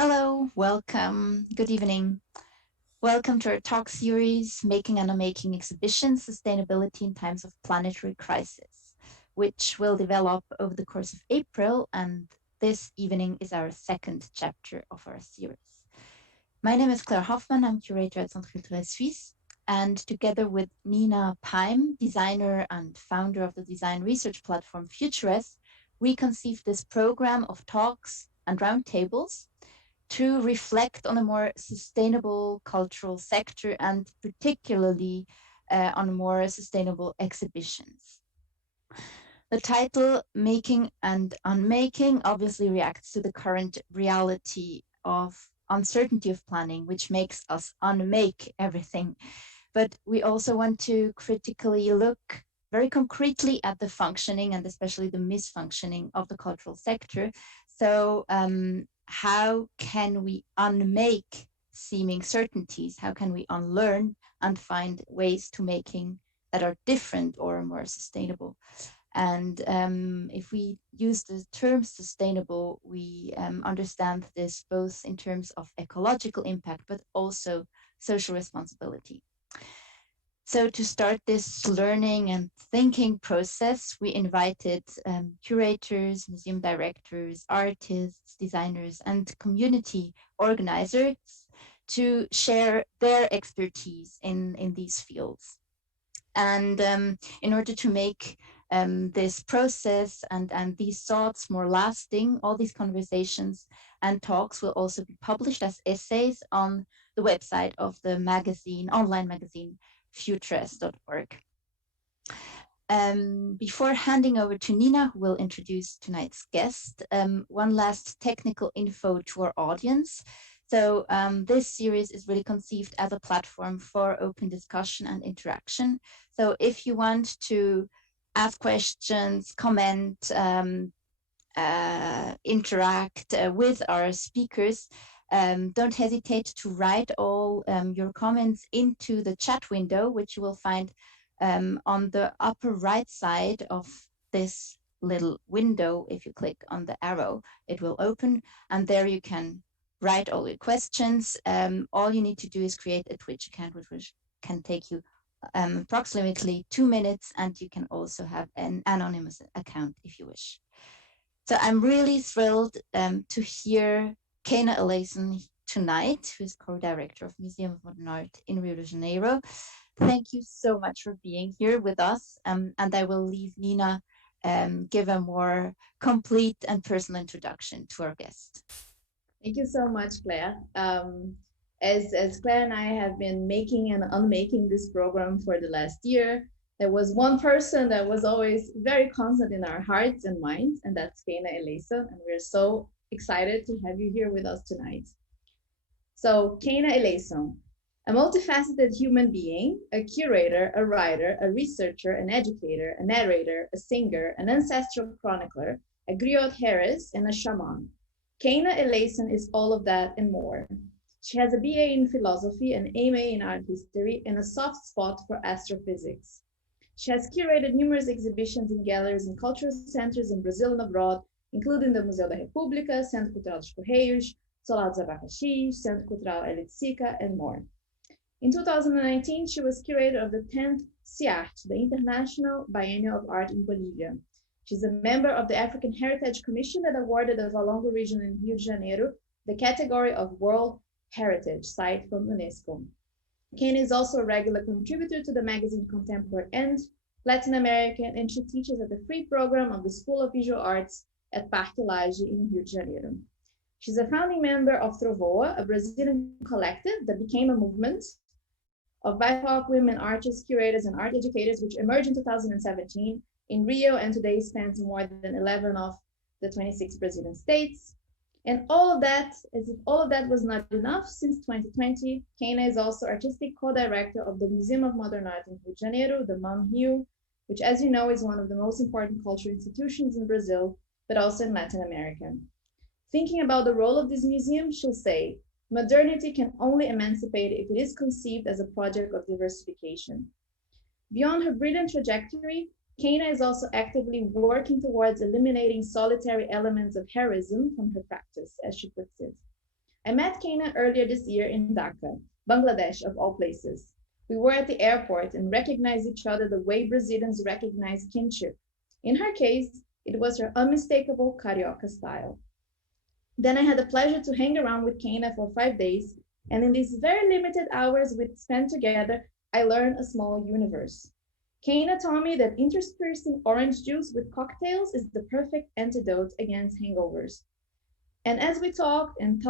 Hello, welcome, good evening. Welcome to our talk series, Making and Unmaking Exhibitions, Sustainability in Times of Planetary Crisis, which will develop over the course of April, and this evening is our second chapter of our series. My name is Claire Hoffmann, I'm curator at Centre Culturel Suisse, and together with Nina Paim, designer and founder of the design research platform Futurist, we conceived this program of talks and roundtables to reflect on a more sustainable cultural sector and particularly on more sustainable exhibitions. The title, Making and Unmaking, obviously reacts to the current reality of uncertainty of planning, which makes us unmake everything. But we also want to critically look very concretely at the functioning and especially the misfunctioning of the cultural sector. So how can we unmake seeming certainties? How can we unlearn and find ways to making that are different or more sustainable? And if we use the term sustainable, we understand this both in terms of ecological impact, but also social responsibility. So to start this learning and thinking process, we invited curators, museum directors, artists, designers, and community organizers to share their expertise in these fields. And in order to make this process and these thoughts more lasting, all these conversations and talks will also be published as essays on the website of the magazine, online magazine, futurist.org. Before handing over to Nina, who will introduce tonight's guest, one last technical info to our audience. So this series is really conceived as a platform for open discussion and interaction. So if you want to ask questions, comment, interact with our speakers, don't hesitate to write all your comments into the chat window, which you will find on the upper right side of this little window. If you click on the arrow, it will open, and there you can write all your questions. All you need to do is create a Twitch account, which can take you approximately 2 minutes, and you can also have an anonymous account if you wish. So I'm really thrilled to hear Keyna Eleison tonight, who is co-director of Museum of Modern Art in Rio de Janeiro. Thank you so much for being here with us, and I will leave Nina give a more complete and personal introduction to our guest. Thank you so much, Claire. As Claire and I have been making and unmaking this program for the last year, there was one person that was always very constant in our hearts and minds, and that's Keyna Eleison, and we're so excited to have you here with us tonight. So, Keyna Eleison, a multifaceted human being, a curator, a writer, a researcher, an educator, a narrator, a singer, an ancestral chronicler, a griot heiress, and a shaman. Keyna Eleison is all of that and more. She has a BA in philosophy, an MA in art history, and a soft spot for astrophysics. She has curated numerous exhibitions in galleries and cultural centers in Brazil and abroad, including the Museu da República, Centro Cultural dos Correios, Solar dos Abacaxis, Centro Cultural Elitzica, and more. In 2019, she was curator of the 10th CIART, the International Biennial of Art in Bolivia. She's a member of the African Heritage Commission that awarded the Valongo region in Rio de Janeiro the category of World Heritage Site from UNESCO. Keyna is also a regular contributor to the magazine Contemporary and Latin American, and she teaches at the free program of the School of Visual Arts at Parque Lage in Rio de Janeiro. She's a founding member of Trovoa, a Brazilian collective that became a movement of BIPOC women artists, curators, and art educators, which emerged in 2017 in Rio and today spans more than 11 of the 26 Brazilian states. And all of that, as if all of that was not enough, since 2020, Keyna is also artistic co-director of the Museum of Modern Art in Rio de Janeiro, the MUM, which, as you know, is one of the most important cultural institutions in Brazil, but also in Latin America. Thinking about the role of this museum, she'll say, modernity can only emancipate if it is conceived as a project of diversification. Beyond her brilliant trajectory, Keyna is also actively working towards eliminating solitary elements of heroism from her practice, as she puts it. I met Keyna earlier this year in Dhaka, Bangladesh of all places. We were at the airport and recognized each other the way Brazilians recognize kinship. In her case, it was her unmistakable carioca style. Then I had the pleasure to hang around with Keyna for 5 days, and in these very limited hours we spent together, I learned a small universe. Keyna taught me that interspersing orange juice with cocktails is the perfect antidote against hangovers. And as we talked and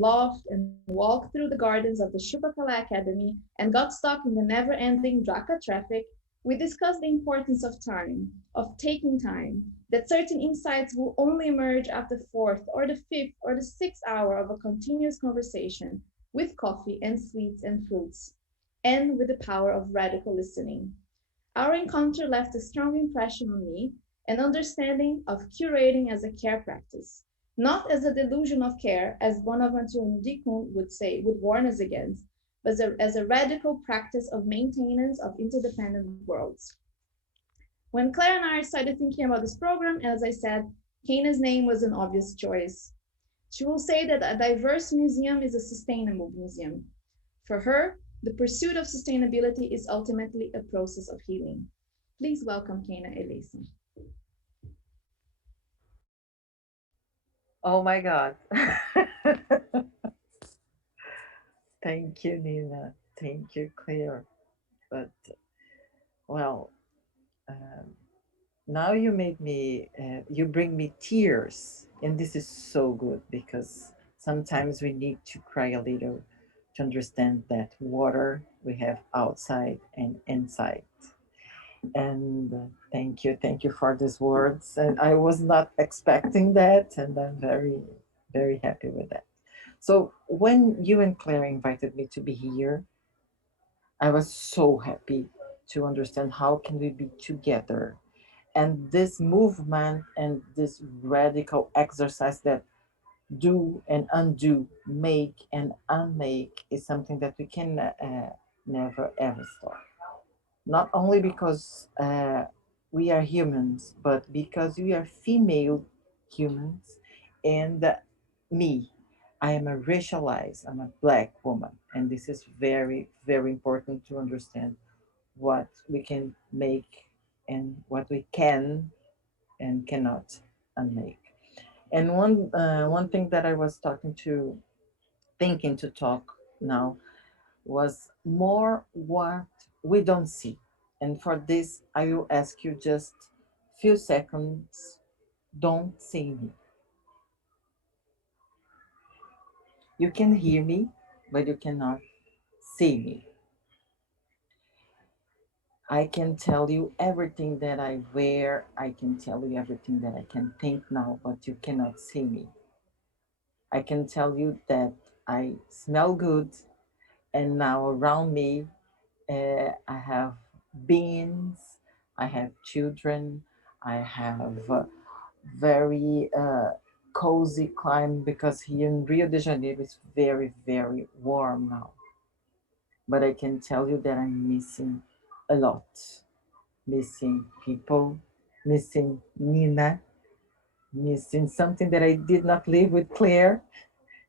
laughed and walked through the gardens of the Shubakala Academy and got stuck in the never ending Dhaka traffic, we discussed the importance of time, of taking time, that certain insights will only emerge after the fourth or the fifth or the sixth hour of a continuous conversation with coffee and sweets and fruits, and with the power of radical listening. Our encounter left a strong impression on me, an understanding of curating as a care practice, not as a delusion of care, as Bonaventure Ndikun would say, would warn us against, but as a radical practice of maintenance of interdependent worlds. When Claire and I started thinking about this program, as I said, Keyna's name was an obvious choice. She will say that a diverse museum is a sustainable museum. For her, the pursuit of sustainability is ultimately a process of healing. Please welcome Keyna Eleison. Oh my God. Thank you, Nina. Thank you, Claire. But, well, um, now you made me, you bring me tears. And this is so good because sometimes we need to cry a little to understand that water we have outside and inside. And thank you for these words. And I was not expecting that, and I'm very, very happy with that. So when you and Claire invited me to be here, I was so happy to understand how can we be together. And this movement and this radical exercise that do and undo, make and unmake is something that we can never ever stop. Not only because we are humans, but because we are female humans. And me, I am a racialized, I'm a black woman. And this is very, very important to understand what we can make and what we can and cannot unmake. And one thing that I was thinking to talk now was more what we don't see. And for this, I will ask you just few seconds. Don't see me. You can hear me, but you cannot see me. I can tell you everything that I wear. I can tell you everything that I can think now, but you cannot see me. I can tell you that I smell good, and now around me, I have beings, I have children, I have very cozy climate because here in Rio de Janeiro it's very, very warm now. But I can tell you that I'm missing a lot. Missing people, missing Nina, missing something that I did not live with Claire,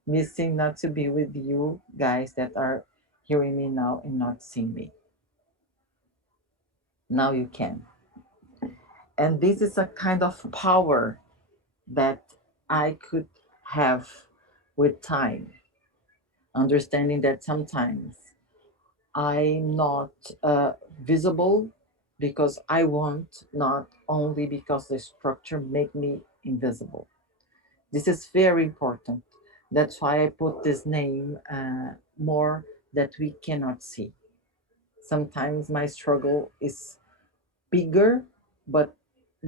missing not to be with you guys that are hearing me now and not seeing me. Now you can. And this is a kind of power that I could have with time, understanding that sometimes I'm not visible because I want, not only because the structure make me invisible. This is very important. That's why I put this name more that we cannot see. Sometimes my struggle is bigger, but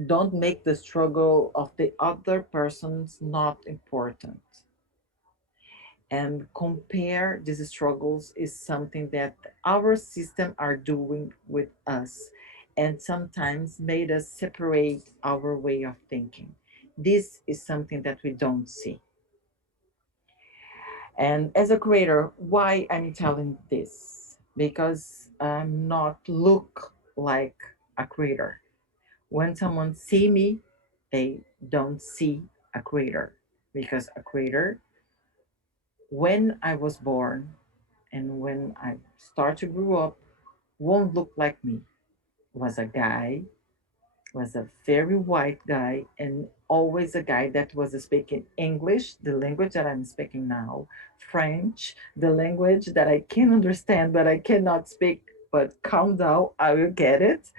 don't make the struggle of the other persons not important. And compare these struggles is something that our system are doing with us and sometimes made us separate our way of thinking. This is something that we don't see. And as a creator, why I'm telling this? Because I'm not look like a creator. When someone see me, they don't see a creator because a creator when I was born and when I start to grow up won't look like me. Was a guy, was a very white guy, and always a guy that was speaking English, the language that I'm speaking now, French, the language that I can understand but I cannot speak. But calm down, I will get it.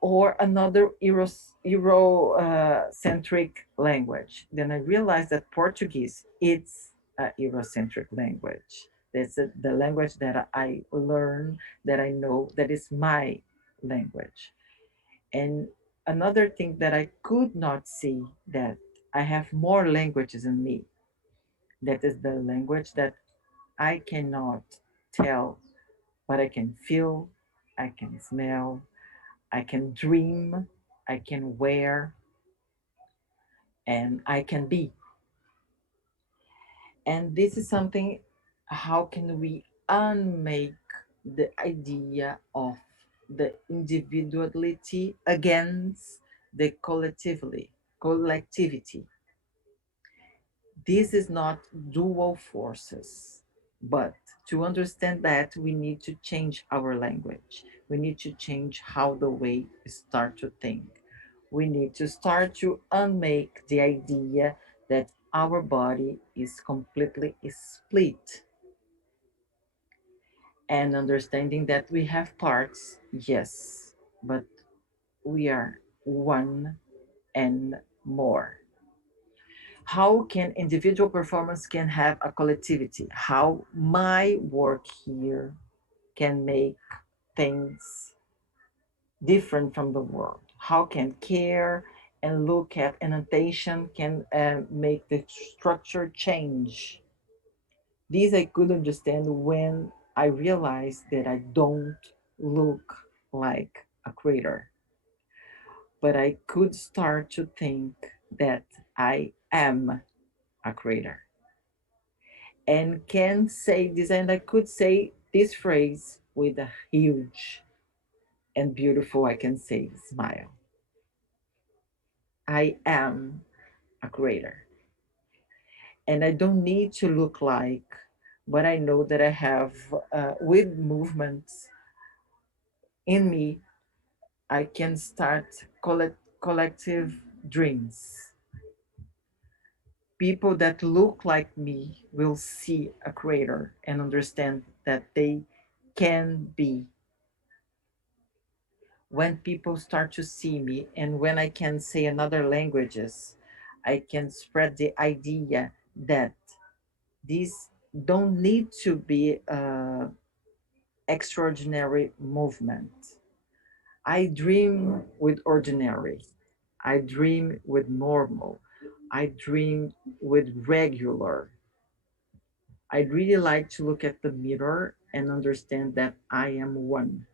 Or another Eurocentric language. Then I realized that Portuguese it's a Eurocentric language. That's the language that I learn, that I know, that is my language. And another thing that I could not see, that I have more languages in me. That is the language that I cannot tell, but I can feel, I can smell, I can dream, I can wear, and I can be. And this is something, how can we unmake the idea of the individuality against the collectivity? This is not dual forces, but to understand that we need to change our language. We need to change how the way we start to think. We need to start to unmake the idea that our body is completely split, and understanding that we have parts, yes, but we are one and more. How can individual performance can have a collectivity? How my work here can make things different from the world? How can care and look at annotation can make the structure change? These I could understand when I realized that I don't look like a creator, but I could start to think that I am a creator and can say this, and I could say this phrase with a huge and beautiful, I can say, smile. I am a creator. And I don't need to look like, but I know that I have, with movements in me, I can start collective dreams. People that look like me will see a creator and understand that they can be. When people start to see me and when I can say another languages, I can spread the idea that these don't need to be extraordinary movement. I dream with ordinary. I dream with normal. I dream with regular. I'd really like to look at the mirror and understand that I am one,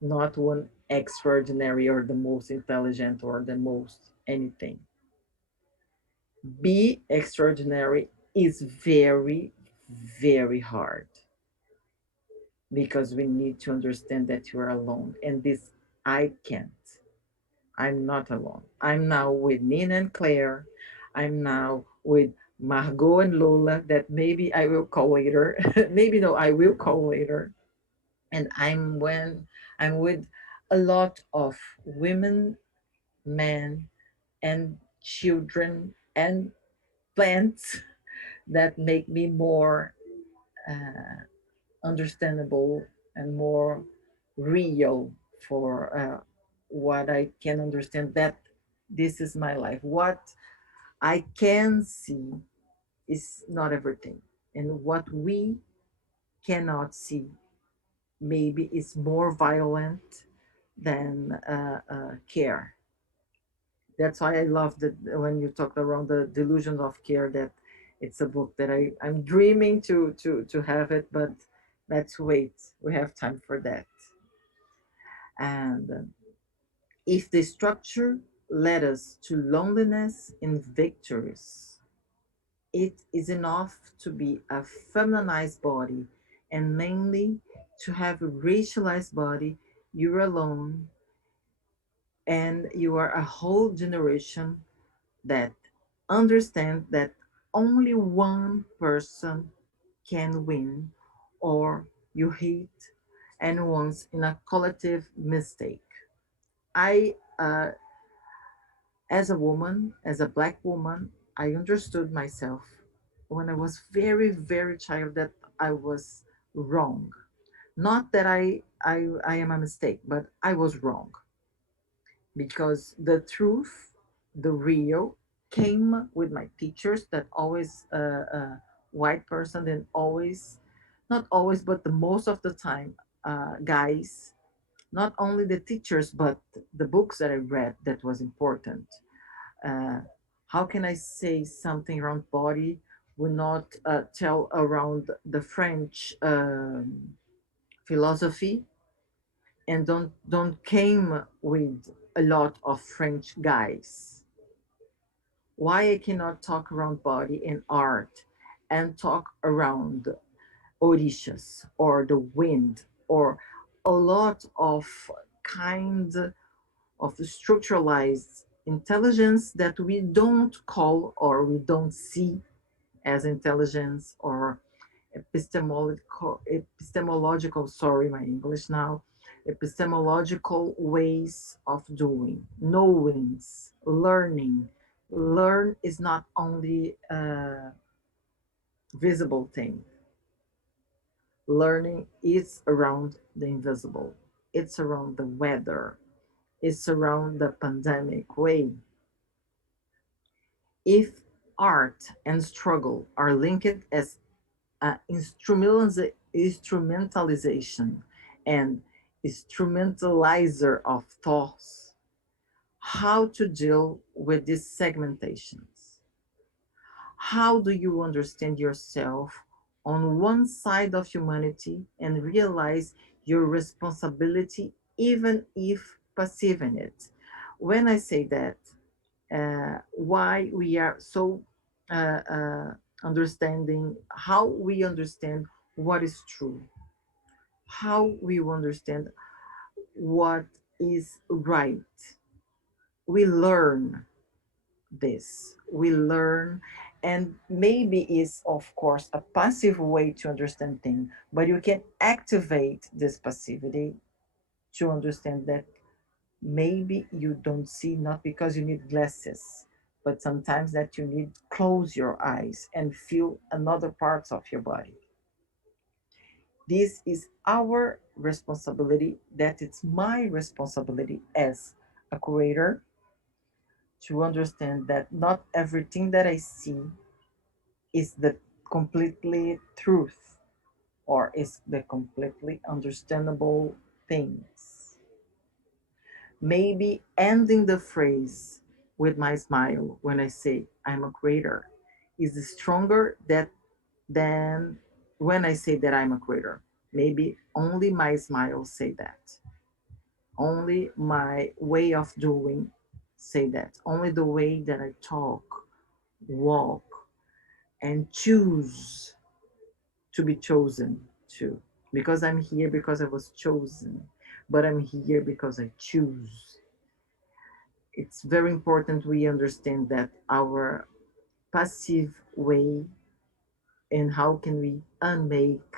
not one extraordinary or the most intelligent or the most anything. Be extraordinary is very, very hard because we need to understand that you are alone. And this, I can't. I'm not alone. I'm now with Nina and Claire. I'm now with Margot and Lola, that maybe I will call later. Maybe no, I will call later. And I'm with a lot of women, men, and children and plants that make me more understandable and more real for what I can understand, that this is my life. What I can see is not everything. And what we cannot see maybe is more violent than care. That's why I love that when you talked around the delusion of care, that it's a book that I'm dreaming to have it, but let's wait. We have time for that. And if the structure led us to loneliness and victories, it is enough to be a feminized body, and mainly to have a racialized body. You're alone, and you are a whole generation that understand that only one person can win, or you hate anyone's in a collective mistake. I, as a woman, as a Black woman, I understood myself when I was very, very child that I was wrong. Not that I am a mistake, but I was wrong because the truth, the real, came with my teachers that always white person and always, not always, but the most of the time, guys. Not only the teachers, but the books that I read that was important. Uh, how can I say something around body will not tell around the French philosophy and don't came with a lot of French guys. Why I cannot talk around body and art and talk around orishas or the wind or a lot of kind of structuralized intelligence that we don't call or we don't see as intelligence or epistemological, sorry, my English now, epistemological ways of doing, knowings, learning. Learn is not only a visible thing. Learning is around the invisible. It's around the weather. It's around the pandemic way. If art and struggle are linked as instrumentalization and instrumentalizer of thoughts, how to deal with these segmentations? How do you understand yourself on one side of humanity and realize your responsibility, even if passive in it? When I say that, why we are so understanding, how we understand what is true, how we understand what is right. We learn this, we learn, and maybe is of course a passive way to understand things, but you can activate this passivity to understand that maybe you don't see, not because you need glasses, but sometimes that you need close your eyes and feel another parts of your body. This is our responsibility, that it's my responsibility as a curator to understand that not everything that I see is the completely truth or is the completely understandable things. Maybe ending the phrase with my smile when I say I'm a creator is stronger than when I say that I'm a creator. Maybe only my smile say that. Only my way of doing say that. Only the way that I talk, walk, and choose to be chosen to. Because I'm here because I was chosen, but I'm here because I choose. It's very important we understand that our passive way, and how can we unmake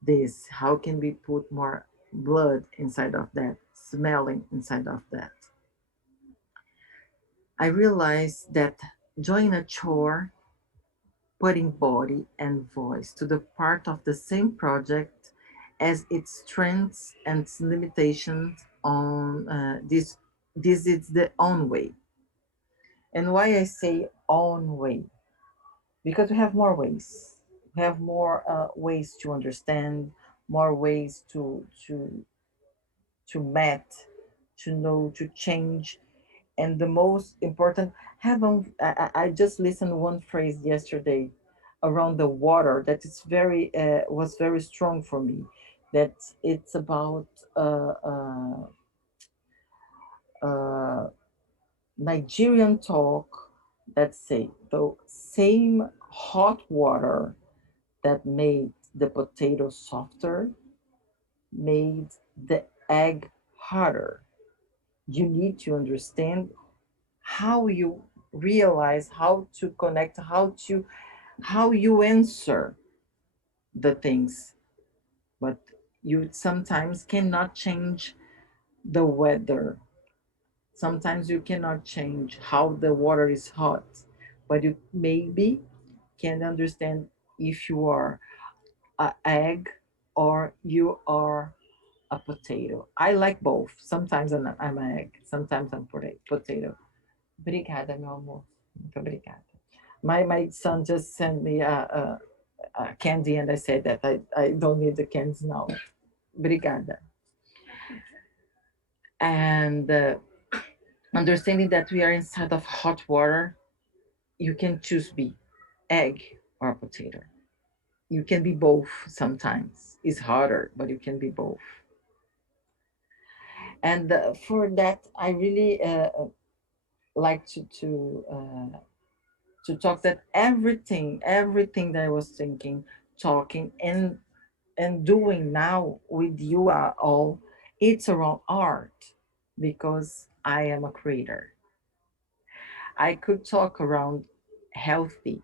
this, how can we put more blood inside of that, smelling inside of that. I realized that join a chore, putting body and voice to the part of the same project as its strengths and its limitations on this is the own way. And why I say own way? Because we have more ways. We have more ways to understand, more ways to met, to know, to change. And the most important, I just listened one phrase yesterday around the water that is very was very strong for me. That it's about uh, Nigerian talk that say the same hot water that made the potato softer made the egg harder. You need to understand how you realize how to connect, how you answer the things, but you sometimes cannot change the weather. Sometimes you cannot change how the water is hot, but you maybe can understand if you are an egg or you are a potato. I like both. Sometimes I'm an egg, sometimes I'm potato. Obrigada, meu amor. Muito obrigada. My son just sent me a candy, and I said that I don't need the candies now. Obrigada. And understanding that we are inside of hot water, you can choose be egg or potato. You can be both sometimes. It's harder, but you can be both. And for that, I really like to talk that everything that I was thinking, talking, and doing now with you all, it's around art, because I am a creator. I could talk around healthy.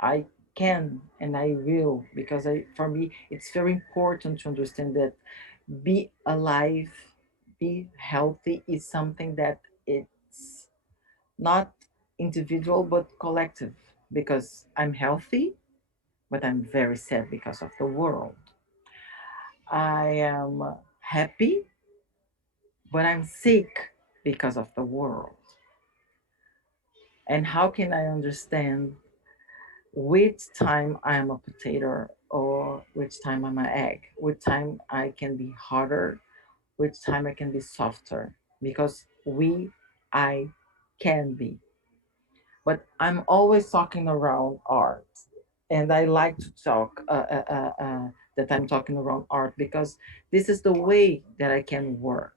I can and I will, because for me it's very important to understand that be alive, be healthy is something that it's not individual but collective, because I'm healthy but I'm very sad because of the world. I am happy but I'm sick because of the world. And how can I understand which time I'm a potato or which time I'm an egg, which time I can be harder, which time I can be softer, because I can be. But I'm always talking around art, and I like to talk that I'm talking around art, because this is the way that I can work.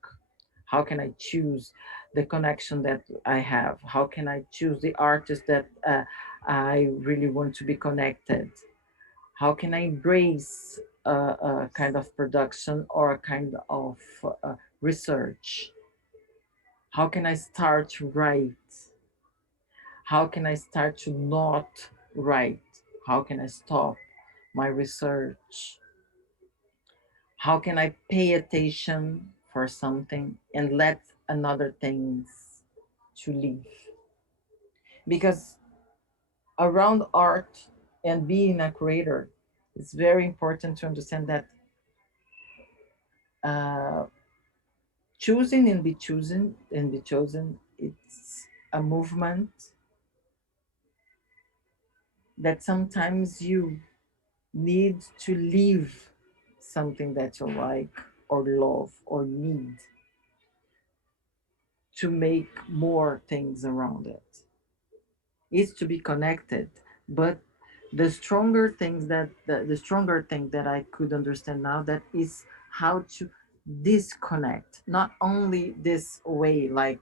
How can I choose the connection that I have? How can I choose the artist that I really want to be connected? How can I embrace a kind of production or a kind of research? How can I start to write? How can I start to not write? How can I stop my research? How can I pay attention for something and let another things to live? Because around art and being a creator, it's very important to understand that uh, choosing and be chosen, it's a movement that sometimes you need to leave something that you like or love or need to make more things around it. It's to be connected, but the stronger thing that I could understand now, that is how to disconnect, not only this way, like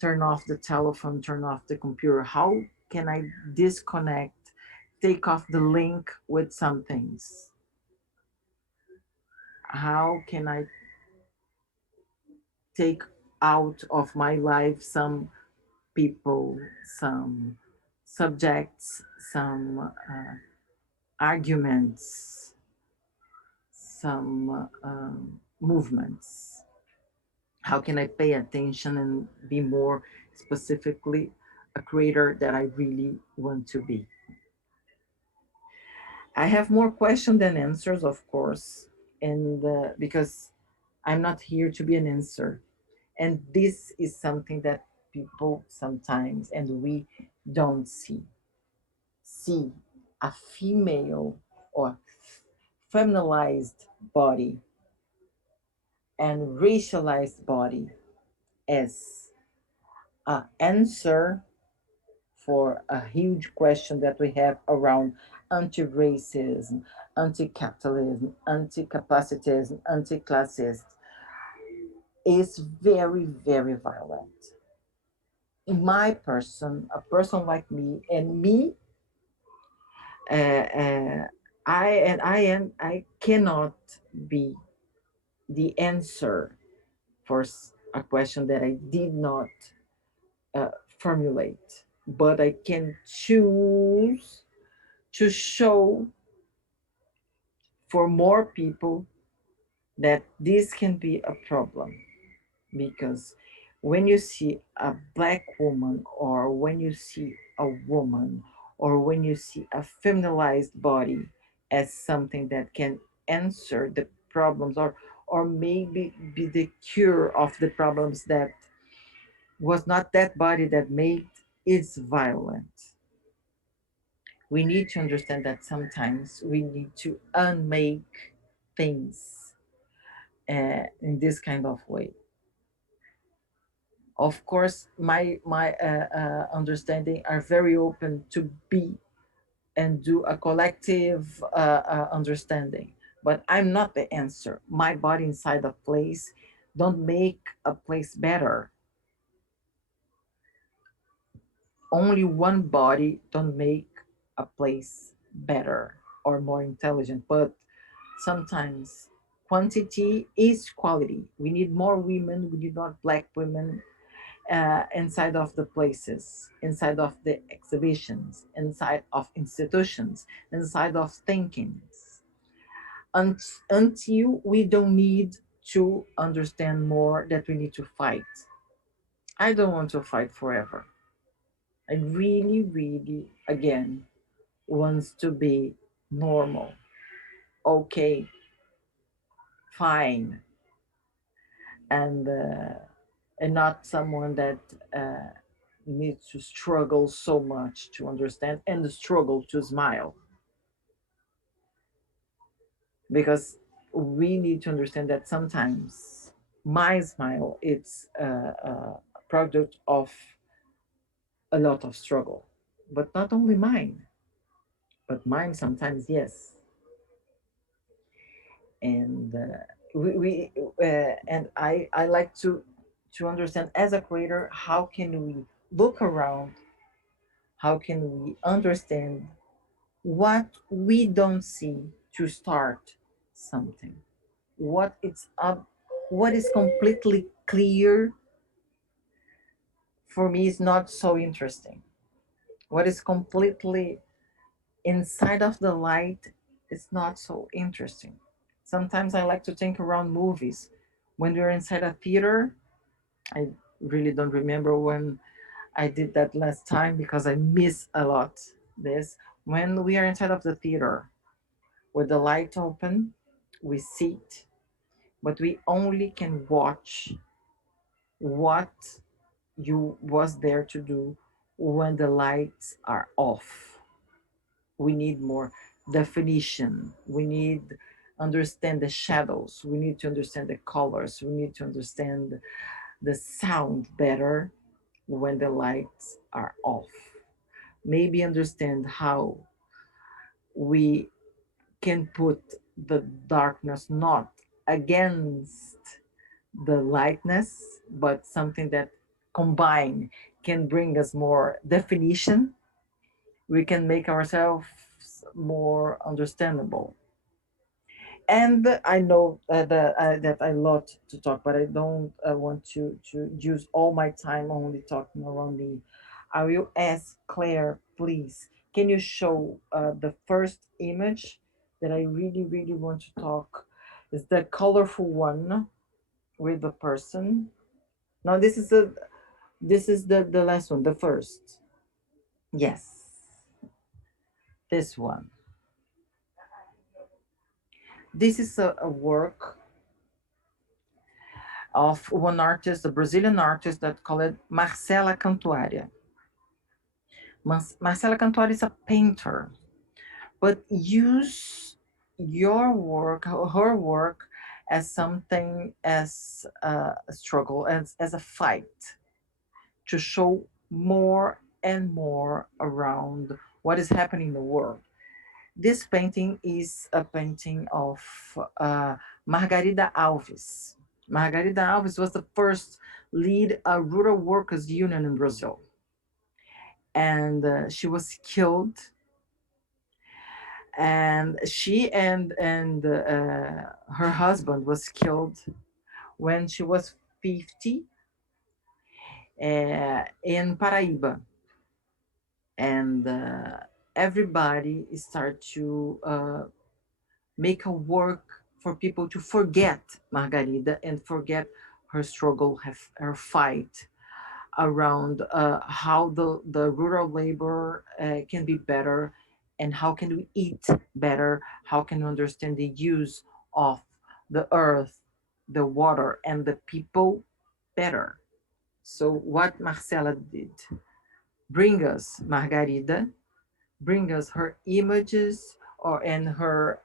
turn off the telephone, turn off the computer. How can I disconnect, take off the link with some things? How can I take out of my life some people, some subjects, some arguments, some movements? How can I pay attention and be more specifically a creator that I really want to be? I have more questions than answers, of course, and because I'm not here to be an answer. And this is something that people sometimes, and we don't see a female or feminized body and racialized body as an answer for a huge question that we have around anti-racism, anti-capitalism, anti-capacitism, anti-classist, is very, very violent. A person like me, and me, uh, uh, I cannot be the answer for a question that I did not formulate, but I can choose to show for more people that this can be a problem. Because when you see a black woman, or when you see a woman, or when you see a feminized body as something that can answer the problems, or maybe be the cure of the problems that was not that body that made it violent. We need to understand that sometimes we need to unmake things in this kind of way. Of course, my understanding are very open to be and do a collective understanding, but I'm not the answer. My body inside a place don't make a place better. Only one body don't make a place better or more intelligent, but sometimes quantity is quality. We need more women, we need more black women inside of the places, inside of the exhibitions, inside of institutions, inside of thinkings. Until we don't need to understand more that we need to fight. I don't want to fight forever. I really, really, again, wants to be normal. Okay, fine, and uh, and not someone that uh, needs to struggle so much to understand and struggle to smile, because we need to understand that sometimes my smile it's a product of a lot of struggle, but not only mine, but mine sometimes, yes. And we and I like to understand as a creator, how can we look around, how can we understand what we don't see to start something, what it's up, what is completely clear for me is not so interesting, what is completely inside of the light is not so interesting. Sometimes I like to think around movies. When we're inside a theater, I really don't remember when I did that last time because I miss a lot this. When we are inside of the theater with the light open, we sit, but we only can watch what you was there to do when the lights are off. We need more definition. We need understand the shadows. We need to understand the colors. We need to understand the sound better when the lights are off. Maybe understand how we can put the darkness not against the lightness, but something that combine can bring us more definition. We can make ourselves more understandable. And I know that I lot to talk, but I don't want to use all my time only talking around me. I will ask Claire, please, can you show the first image that I really, really want to talk? Is the colorful one with the person. No, this is the last one, the first. Yes, this one. This is a work of one artist, a Brazilian artist that called Marcela Cantuária. Marcela Cantuária is a painter, but use your work, her work, as something, as a struggle, as a fight, to show more and more around what is happening in the world. This painting is a painting of Margarida Alves. Margarida Alves was the first lead a rural workers union in Brazil, and she was killed. And she and her husband was killed when she was 50, in Paraíba, and everybody start to make a work for people to forget Margarida and forget her struggle, her fight around how the rural labor can be better, and how can we eat better, how can we understand the use of the earth, the water, and the people better. So what Marcela did, bring us Margarida, bring us her images or and her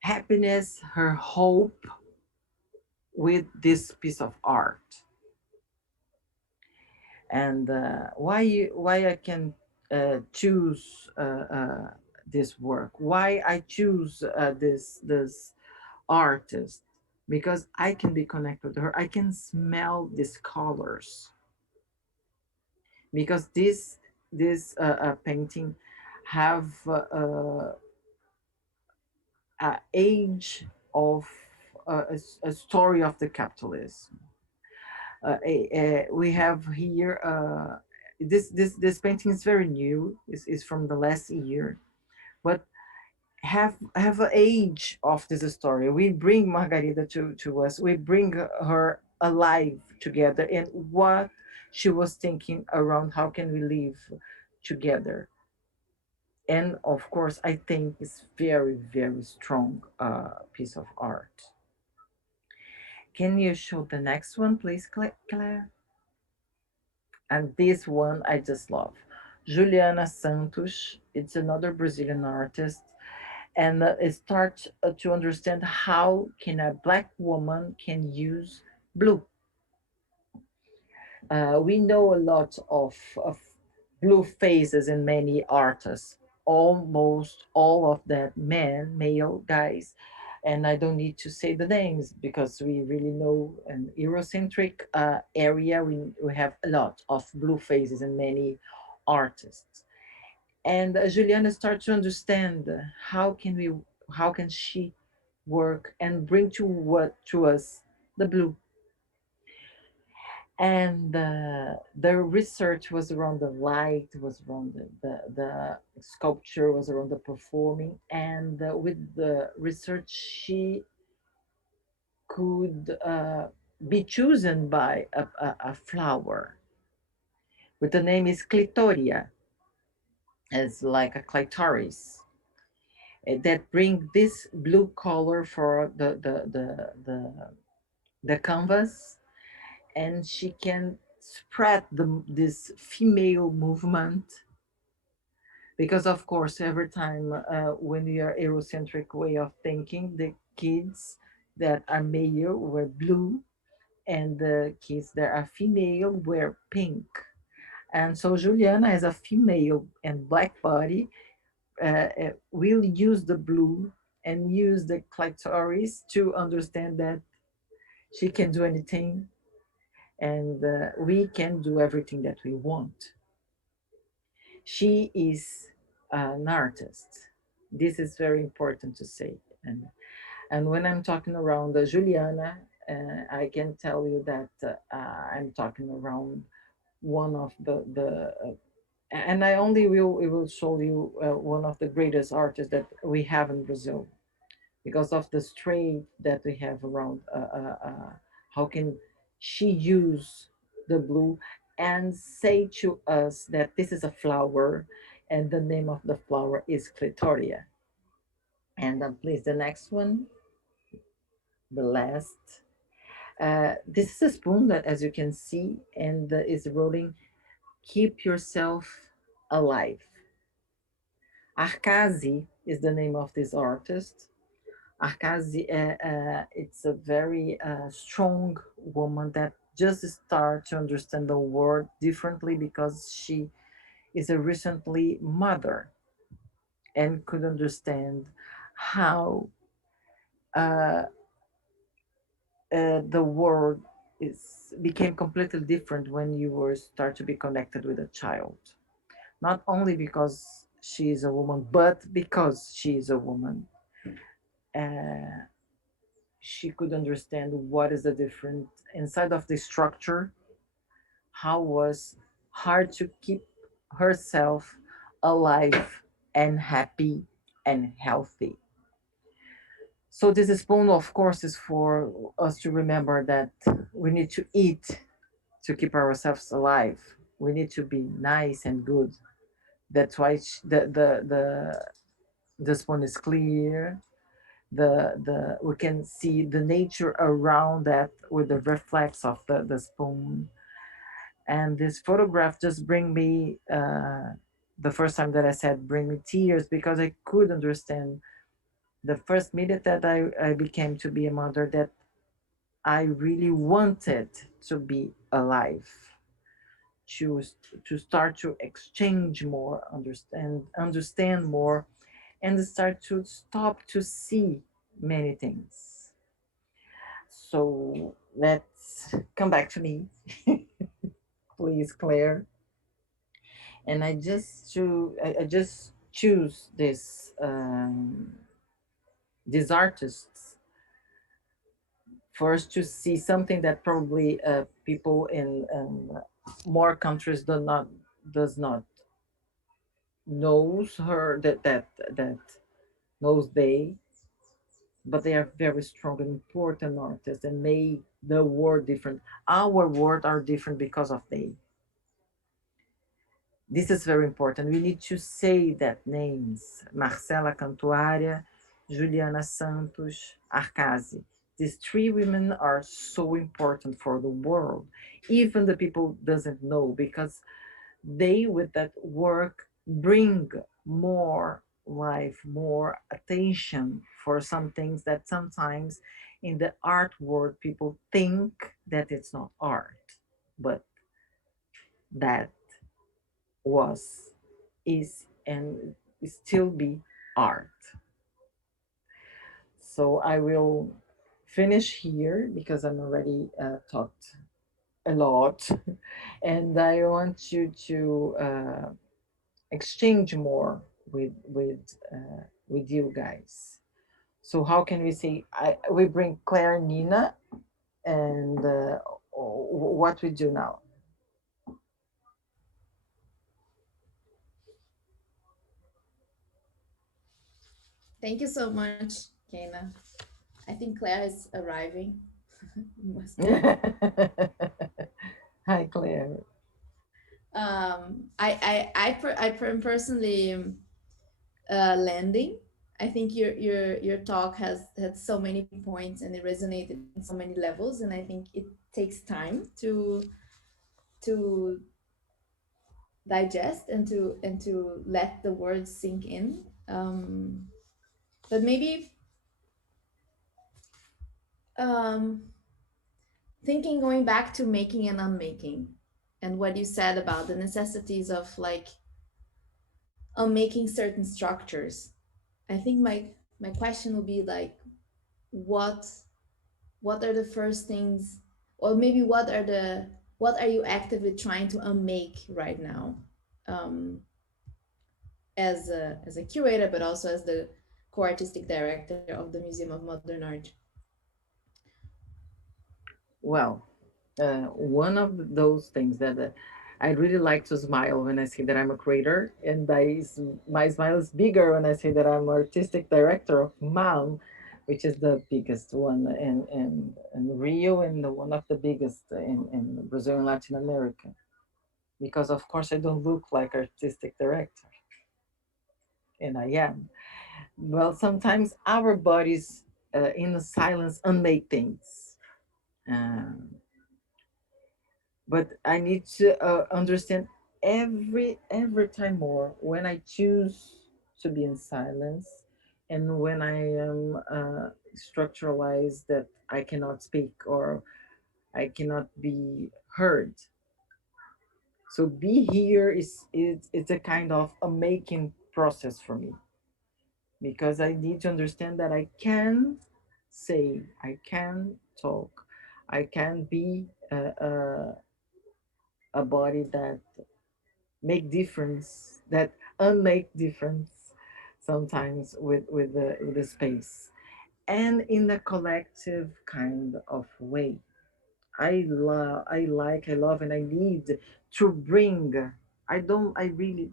happiness, her hope with this piece of art. And why I can choose this work, why I choose this artist, because I can be connected to her. I can smell these colors, because this painting have a age of a story of the capitalism. We have here this painting is very new. Is from the last year, but have an age of this story. We bring Margarida to us. We bring her alive together, and what she was thinking around how can we live together. And of course, I think it's very strong piece of art. Can you show the next one, please, Claire? And this one I just love. Juliana Santos, it's another Brazilian artist, and it starts to understand how can a black woman can use blue. We know a lot of blue faces in many artists, almost all of that men, male guys, and I don't need to say the names because we really know an Eurocentric area. We have a lot of blue faces in many artists. And Juliana starts to understand how can she work and bring to what to us the blue. And the research was around the light, was around the sculpture, was around the performing, and with the research she could be chosen by a flower with the name is clitoria, as like a clitoris, that bring this blue color for the canvas, and she can spread this female movement, because of course every time when we are Eurocentric way of thinking, the kids that are male wear blue, and the kids that are female wear pink. And so Juliana, as a female and black body, will use the blue and use the clitoris to understand that she can do anything, and we can do everything that we want. She is an artist. This is very important to say. And when I'm talking around Juliana, I can tell you that I'm talking around one of and I only will show you one of the greatest artists that we have in Brazil, because of the strength that we have around how can she use the blue and say to us that this is a flower and the name of the flower is clitoria. And please, the next one, the last. This is a spoon that, as you can see, and is rolling. Keep yourself alive. Arcasi is the name of this artist. Arcasi, it's a very strong woman that just start to understand the world differently, because she is a recently mother and could understand how uh, the world is became completely different when you were start to be connected with a child. Not only because she is a woman, but because she is a woman. Uh, she could understand what is the difference inside of the structure, how was hard to keep herself alive and happy and healthy. So this spoon, of course, is for us to remember that we need to eat to keep ourselves alive. We need to be nice and good. That's why the spoon is clear. The we can see the nature around that with the reflex of the spoon. And this photograph just bring me the first time that I said bring me tears, because I could understand the first minute that I became to be a mother that I really wanted to be alive, to to start to exchange more, understand more, and start to stop to see many things. So let's come back to me, please, Claire. And I just choose these artists for us to see something that probably people in more countries does not knows her, that knows they, but they are very strong and important artists and made the world different. Our world are different because of they. This is very important. We need to say that names: Marcela Cantuária, Juliana Santos, Arcasi. These three women are so important for the world. Even the people doesn't know, because they with that work bring more life, more attention for some things that sometimes in the art world people think that it's not art, but that was, is, and still be art. So I will finish here because I'm already talked a lot, and I want you to exchange more with you guys. So how can we say we bring Claire, Nina, and what we do now? Thank you so much, Keyna. I think Claire is arriving. Must be. Hi, Claire. I personally landing. I think your talk has had so many points and it resonated in so many levels, and I think it takes time to digest and to let the words sink in. But maybe um, thinking going back to making and unmaking, and what you said about the necessities of like unmaking certain structures. I think my question will be like, what what are the first things, or maybe what are you actively trying to unmake right now, um, as a curator, but also as the co-artistic director of the Museum of Modern Art? Well, one of those things that I really like to smile when I say that I'm a creator, and my smile is bigger when I say that I'm artistic director of MAM, which is the biggest one in Rio, and one of the biggest in Brazil and Latin America. Because of course I don't look like artistic director, and I am. Well, sometimes our bodies in the silence unmake things. Um, but I need to understand every time more when I choose to be in silence, and when I am structuralized that I cannot speak or I cannot be heard. So be here is it's a kind of a making process for me, because I need to understand that I can say, I can talk, I can be a body that make difference, that unmake difference sometimes with the space, and in a collective kind of way. I love, I love, and I need to bring. I really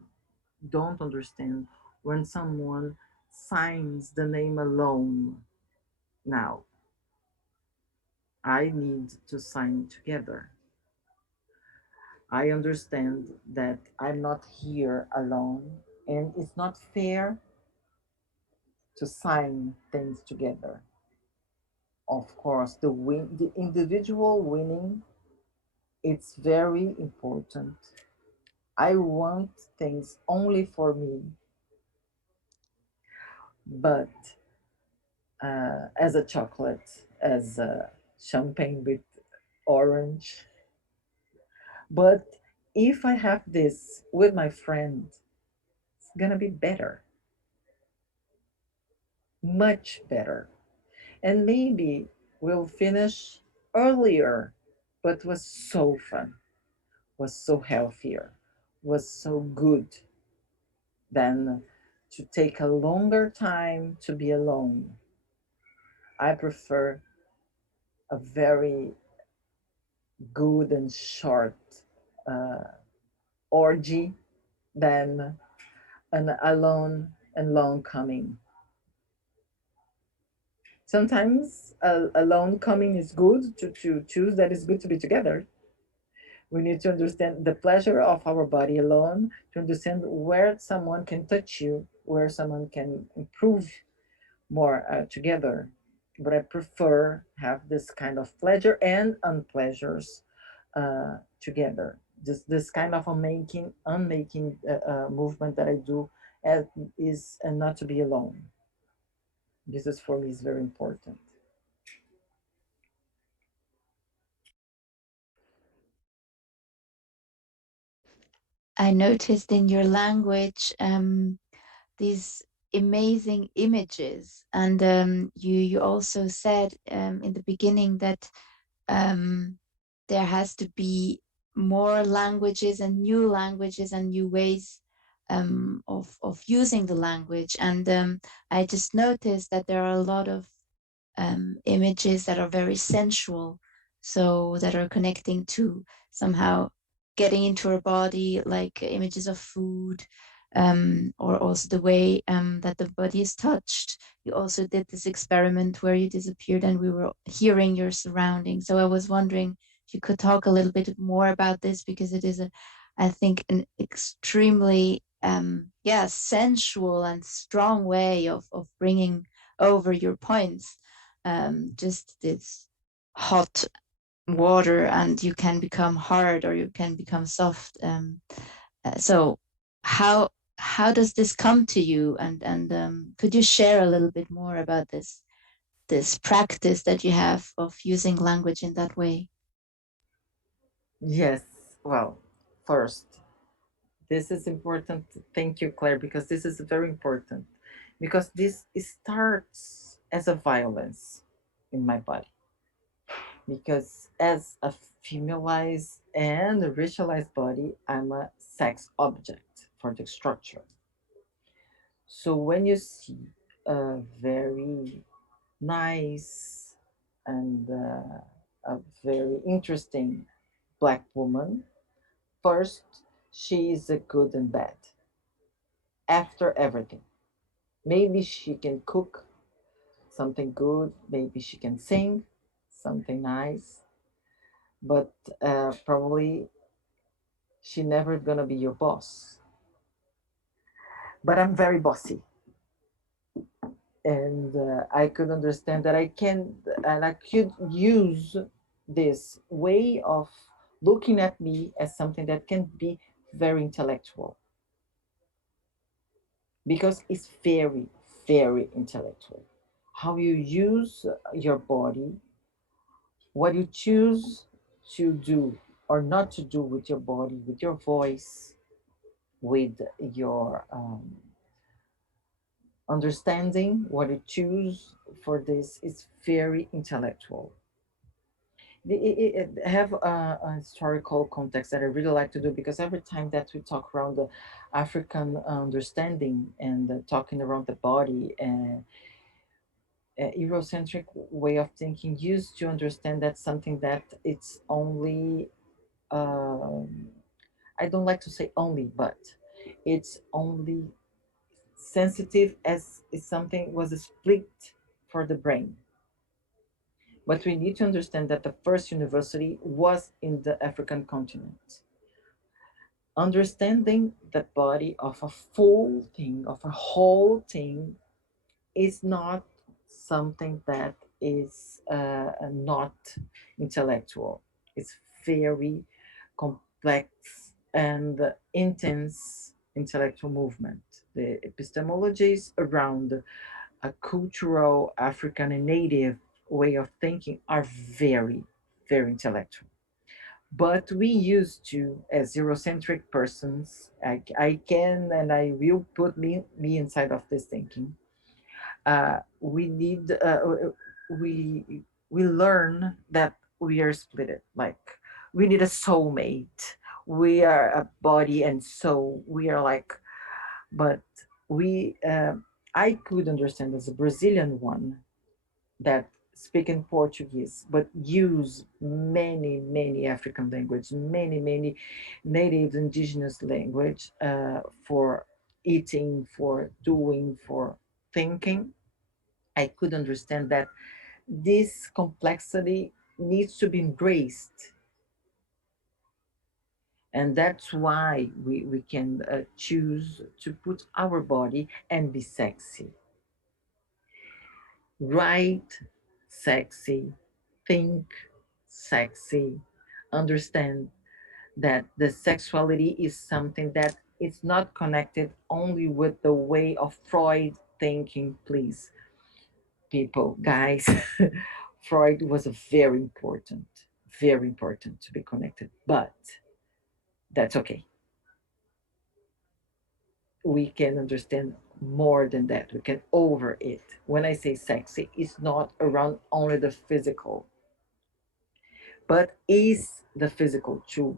don't understand when someone signs the name alone. Now, I need to sign together. I understand that I'm not here alone, and it's not fair to sign things together. Of course, the individual winning, it's very important. I want things only for me, but as a chocolate, as a champagne with orange. But if I have this with my friend, it's gonna be better, much better. And maybe we'll finish earlier, but was so fun, was so healthier, was so good than to take a longer time to be alone. I prefer a very good and short uh, orgy than an alone and long coming. Sometimes alone coming is good to choose that it's good to be together. We need to understand the pleasure of our body alone, to understand where someone can touch you, where someone can improve more together. But I prefer have this kind of pleasure and unpleasures together. This kind of unmaking movement that I do is not to be alone. This is for me is very important. I noticed in your language these amazing images, and you also said in the beginning that there has to be more languages and new ways of using the language. And I just noticed that there are a lot of images that are very sensual, so that are connecting to somehow getting into our body, like images of food, or also the way that the body is touched. You also did this experiment where you disappeared and we were hearing your surroundings. So I was wondering if you could talk a little bit more about this, because it is I think, an extremely sensual and strong way of bringing over your points. Just this hot water, and you can become hard or you can become soft. So how does this come to you? And could you share a little bit more about this practice that you have of using language in that way? Yes. Well, first, this is important. Thank you, Claire, because this is very important. Because this starts as a violence in my body. Because as a femaleized and racialized body, I'm a sex object for the structure. So when you see a very nice and a very interesting black woman, first, she is a good and bad. After everything, maybe she can cook something good, maybe she can sing something nice, but probably she never gonna be your boss. But I'm very bossy, and I could understand that I can, and I could use this way of looking at me as something that can be very intellectual, because it's very, very intellectual. How you use your body, what you choose to do or not to do with your body, with your voice, with your understanding, what you choose for this is very intellectual. It have a historical context that I really like to do, because every time that we talk around the African understanding and talking around the body, Eurocentric way of thinking used to understand that something that it's only, um, I don't like to say only, but it's only sensitive as if something was split for the brain. But we need to understand that the first university was in the African continent. Understanding the body of a full thing, of a whole thing, is not something that is not intellectual. It's very complex and intense intellectual movement. The epistemologies around a cultural African and native way of thinking are very, very intellectual. But we used to, as Eurocentric persons, I can and I will put me inside of this thinking. We need we learn that we are split. Like we need a soulmate. We are a body and soul. We are like, but we. I could understand as a Brazilian one that speak in Portuguese, but use many African language, many native indigenous language for eating, for doing, for thinking. I could understand that this complexity needs to be embraced. And that's why we can choose to put our body and be sexy. Write sexy, think sexy, understand that the sexuality is something that is not connected only with the way of Freud thinking, please. People, guys, Freud was a very important to be connected, but that's okay. We can understand more than that. We can over it. When I say sexy, it's not around only the physical, but is the physical too.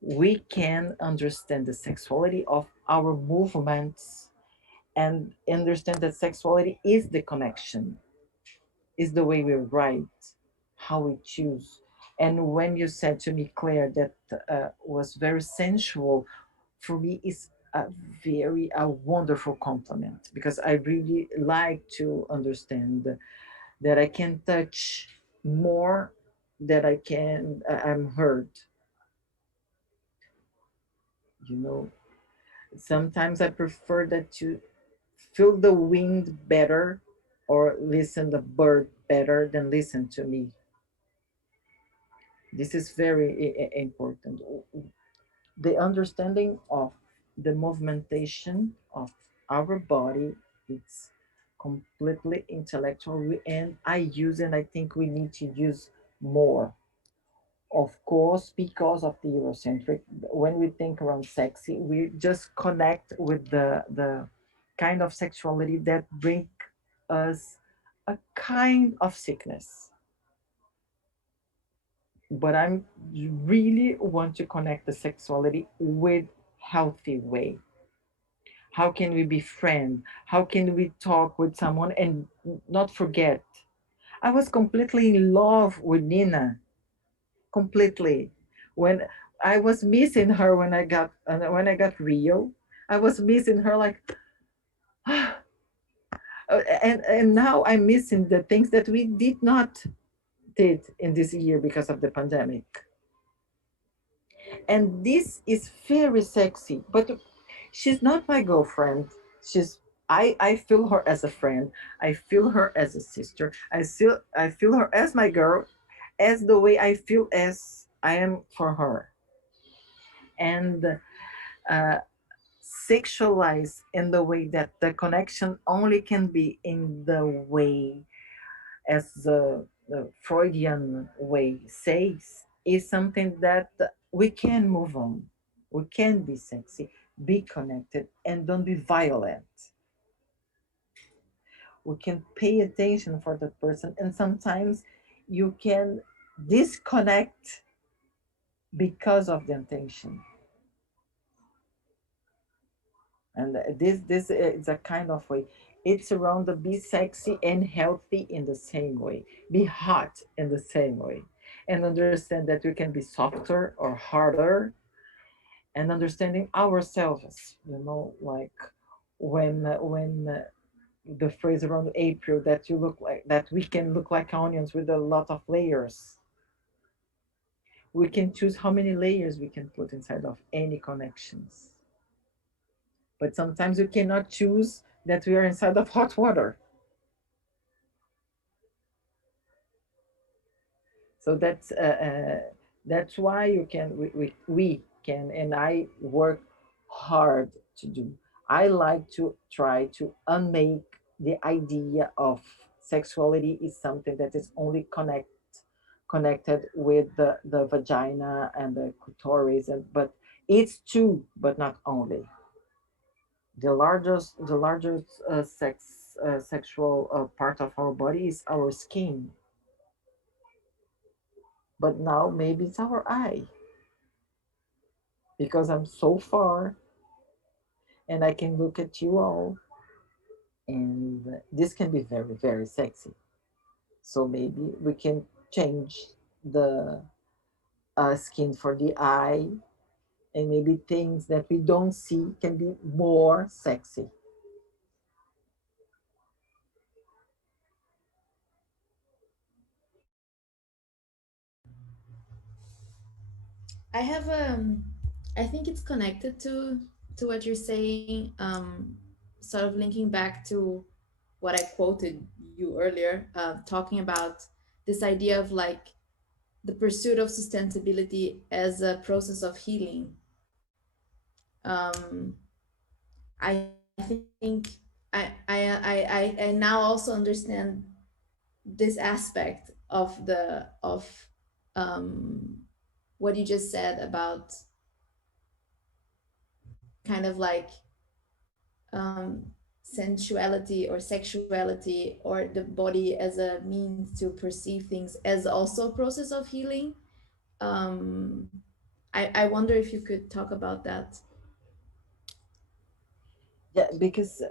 We can understand the sexuality of our movements and understand that sexuality is the connection, is the way we write, how we choose. And when you said to me, Claire, that was very sensual, for me is a wonderful compliment because I really like to understand that I can touch more, that I'm heard. You know, sometimes I prefer that to feel the wind better or listen the bird better than listen to me. This is very important. The understanding of the movementation of our body, it's completely intellectual, and I use, and I think we need to use more. Of course, because of the Eurocentric, when we think around sexy, we just connect with the kind of sexuality that bring us a kind of sickness. But I'm really want to connect the sexuality with healthy way. How can we be friend? How can we talk with someone and not forget? I was completely in love with Nina, completely. When I was missing her when I got Rio, I was missing her like, and now I'm missing the things that we did not did in this year because of the pandemic. And this is very sexy, but she's not my girlfriend. She's I feel her as a friend. I feel her as a sister. I feel her as my girl, as the way I feel as I am for her. And uh, sexualize in the way that the connection only can be in the way as the Freudian way says, is something that we can move on. We can be sexy, be connected, and don't be violent. We can pay attention for the person, and sometimes you can disconnect because of the intention. And this is a kind of way. It's around the be sexy and healthy in the same way, be hot in the same way, and understand that we can be softer or harder, and understanding ourselves. Like when the phrase around April, that you look like that we can look like onions with a lot of layers. We can choose how many layers we can put inside of any connections. But sometimes we cannot choose that we are inside of hot water. So that's why you can we can, and I work hard to do. I like to try to unmake the idea of sexuality is something that is only connected with the vagina and the clitoris, but it's true, but not only. The largest sexual part of our body is our skin, but now maybe it's our eye, because I'm so far and I can look at you all, and this can be very, very sexy. So maybe we can change the skin for the eye, and maybe things that we don't see can be more sexy. I have I think it's connected to what you're saying, sort of linking back to what I quoted you earlier, talking about this idea of like the pursuit of sustainability as a process of healing. um I think I now also understand this aspect of the of um what you just said about kind of like um, sensuality or sexuality or the body as a means to perceive things as also a process of healing. Um, I wonder if you could talk about that. Yeah, because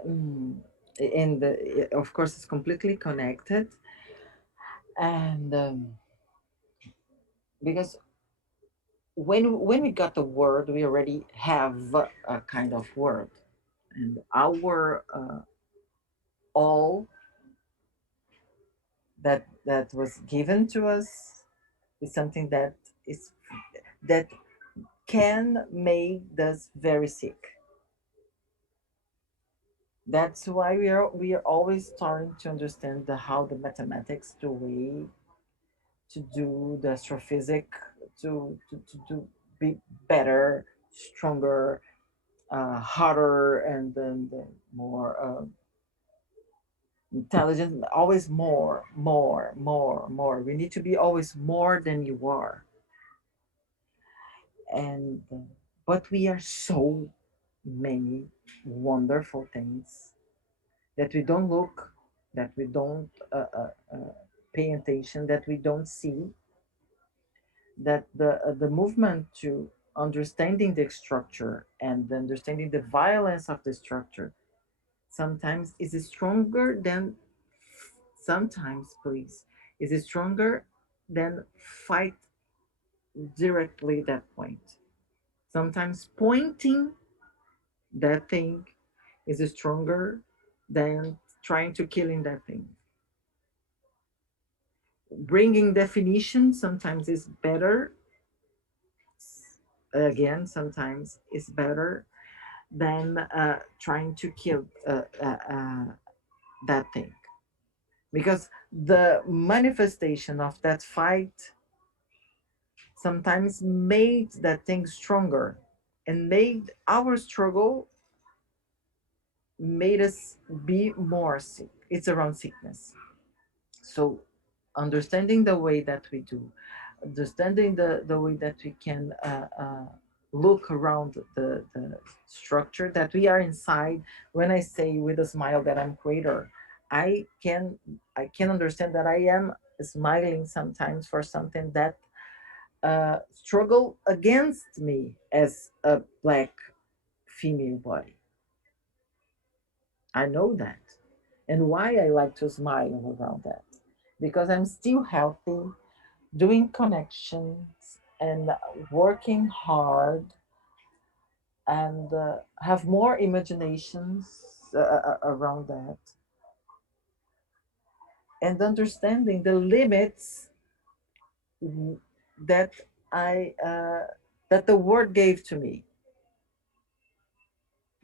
and of course it's completely connected, and because when we got the word, we already have a kind of word, and our all that was given to us is something is that can make us very sick. That's why we are always starting to understand how the mathematics, the way to do the astrophysics, to do be better, stronger, harder, and then the more intelligent. Always more, more, more, more. We need to be always more than you are. And but we are so many wonderful things that we don't look, that we don't pay attention, that we don't see, that the movement to understanding the structure and understanding the violence of the structure sometimes is stronger than, sometimes please, is stronger than fight directly that point. Sometimes pointing that thing is stronger than trying to killing that thing. Bringing definition sometimes is better, again sometimes is better than trying to kill that thing, because the manifestation of that fight sometimes made that thing stronger, and made our struggle, made us be more sick. It's around sickness. So understanding the way that we do, understanding the way that we can look around the structure that we are inside. When I say with a smile that I'm creator, i can I can understand that I am smiling sometimes for something that struggle against me as a black female body. I know that. And why I like to smile around that? Because I'm still healthy, doing connections and working hard and have more imaginations around that and understanding the limits that I that the word gave to me,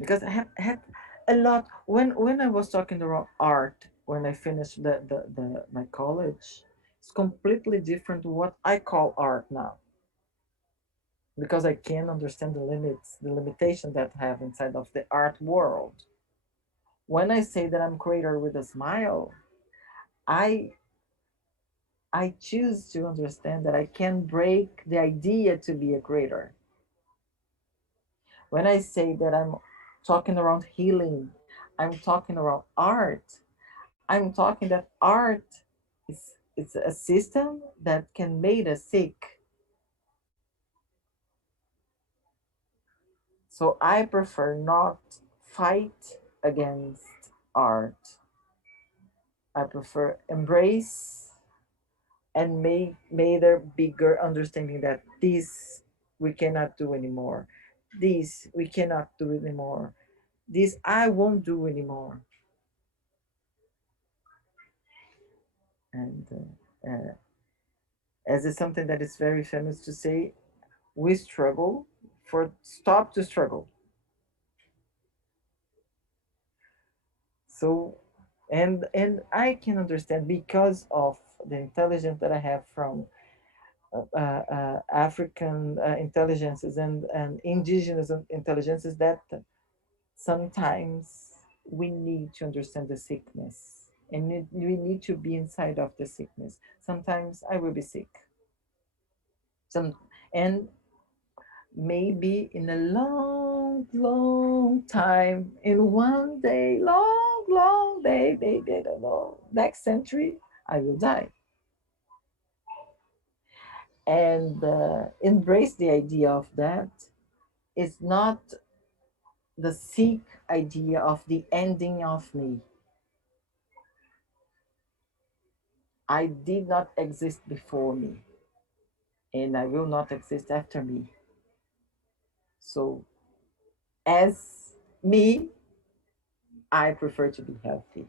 because I have had a lot when I was talking about art when I finished the my college. It's completely different what I call art now, because I can understand the limits, the limitation that I have inside of the art world. When I say that I'm creator with a smile, I I choose to understand that I can break the idea to be a creator. When I say that I'm talking around healing, I'm talking around art. I'm talking that art is it's a system that can make us sick. So I prefer not fight against art. I prefer embrace and make there bigger understanding that this we cannot do anymore. This we cannot do anymore. This I won't do anymore. And as is something that is very famous to say, we struggle for stop to struggle. So, and I can understand because of the intelligence that I have from African intelligences and indigenous intelligences, that sometimes we need to understand the sickness and we need to be inside of the sickness. Sometimes I will be sick. Some and maybe in a long, long time, in one day, long, long day, maybe I don't know, next century, I will die. And embrace the idea of that is not the sick idea of the ending of me. I did not exist before me, and I will not exist after me. So, as me, I prefer to be healthy.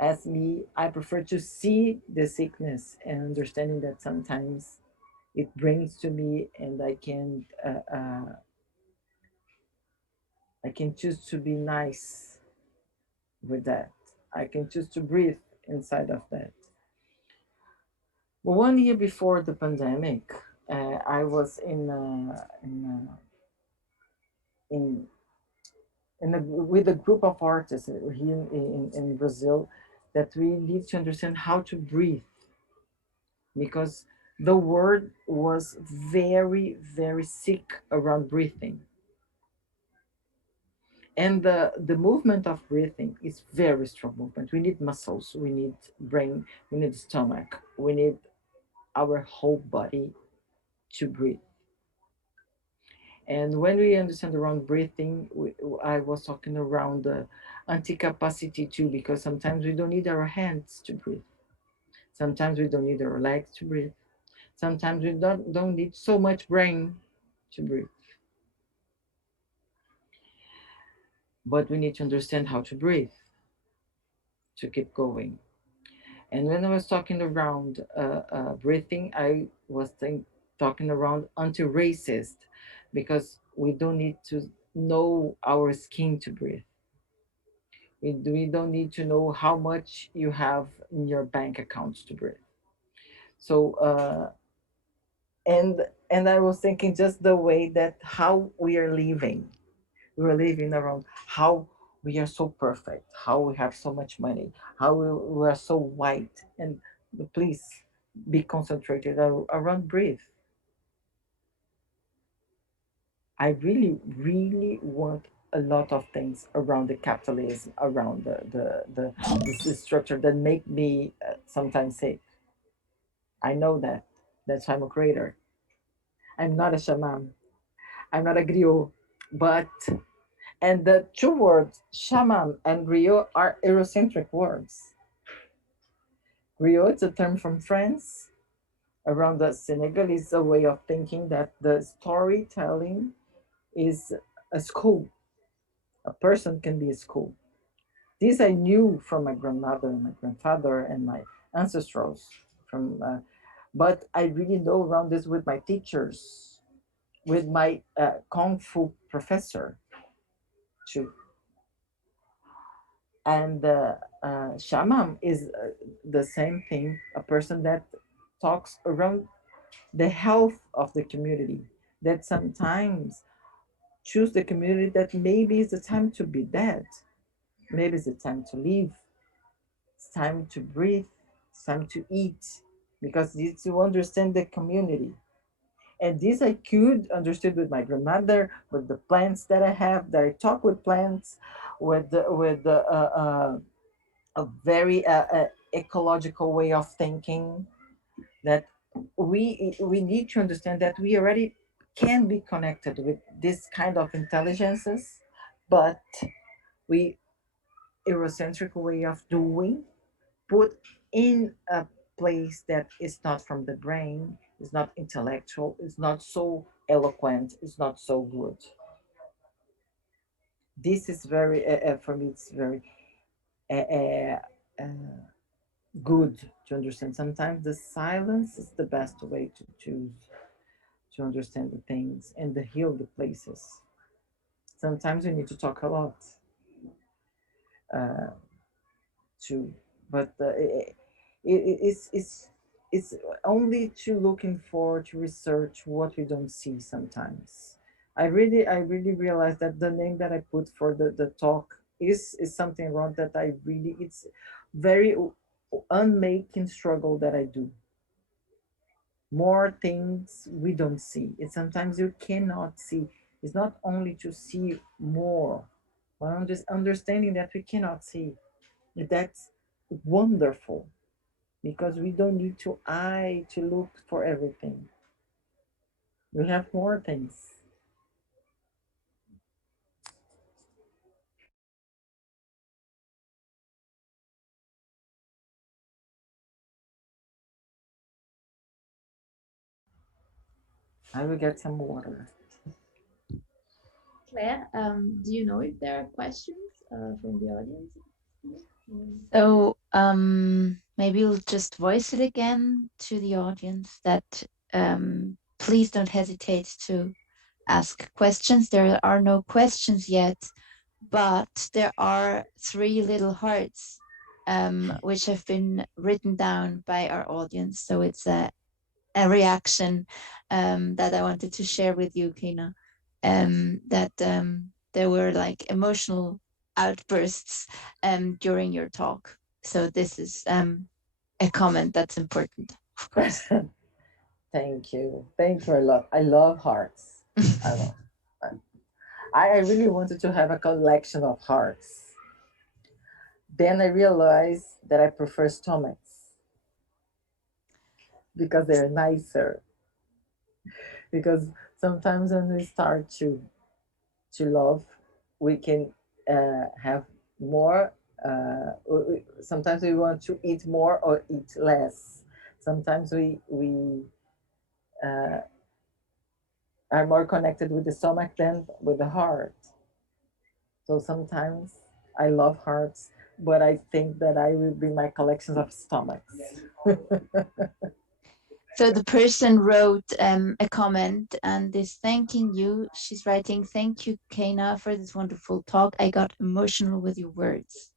As me, I prefer to see the sickness and understanding that sometimes it brings to me, and I can choose to be nice with that. I can choose to breathe inside of that. Well, 1 year before the pandemic, I was in with a group of artists here in Brazil, that we need to understand how to breathe, because the world was very, very sick around breathing. And the movement of breathing is very strong movement. We need muscles, we need brain, we need stomach, we need our whole body to breathe. And when we understand around breathing, I was talking around the anti-capacity too, because sometimes we don't need our hands to breathe. Sometimes we don't need our legs to breathe. Sometimes we don't need so much brain to breathe. But we need to understand how to breathe to keep going. And when I was talking around breathing, I was talking around anti-racist, because we don't need to know our skin to breathe. We don't need to know how much you have in your bank accounts to breathe. So and and I was thinking just the way that how we are living. We are living around how we are so perfect, how we have so much money, how we are so white. And please be concentrated around breathe. I really, really want a lot of things around the capitalism, around this structure that make me sometimes sick. I know that. That's why I'm a creator. I'm not a shaman. I'm not a griot, but And the two words, shaman and griot, are Eurocentric words. Griot is a term from France. Around the Senegalese a way of thinking that the storytelling is a school. A person can be a school. This I knew from my grandmother and my grandfather and my ancestors. But I really know around this with my teachers, with my kung fu professor too. And shaman is the same thing, a person that talks around the health of the community, that sometimes choose the community that maybe it's the time to be dead, maybe it's the time to live, it's time to breathe, it's time to eat, because it's to understand the community. And this I could understood with my grandmother, with the plants that I have, that I talk with plants, with a very ecological way of thinking, that we need to understand that we already can be connected with this kind of intelligences, but we Eurocentric way of doing put in a place that is not from the brain, is not intellectual, is not so eloquent, is not so good. This is very for me it's very uh, uh, good to understand. Sometimes the silence is the best way to choose to understand the things and to heal the places. Sometimes we need to talk a lot uh, too, but it's only to looking for to research what we don't see sometimes. I really realized that the name that I put for the talk is something wrong that I really it's very unmaking struggle that I do. More things we don't see. It's sometimes you cannot see. It's not only to see more, but I'm just understanding that we cannot see. That's wonderful because we don't need to eye to look for everything. We have more things. I will get some water. Claire, do you know if there are questions from the audience? So maybe we'll just voice it again to the audience that please don't hesitate to ask questions. There are no questions yet, but there are 3 little hearts which have been written down by our audience. So it's a reaction that I wanted to share with you, Keyna, that there were like emotional outbursts during your talk. So this is a comment that's important, of course. Thank you. Thank you a lot. I love hearts. I love. I really wanted to have a collection of hearts. Then I realized that I prefer stomachs because they're nicer. Because sometimes when we start to love, we can have more. Sometimes we want to eat more or eat less. Sometimes we uh, are more connected with the stomach than with the heart. So sometimes I love hearts, but I think that I will bring my collections of stomachs. So the person wrote a comment and is thanking you. She's writing, "Thank you, Keyna, for this wonderful talk. I got emotional with your words."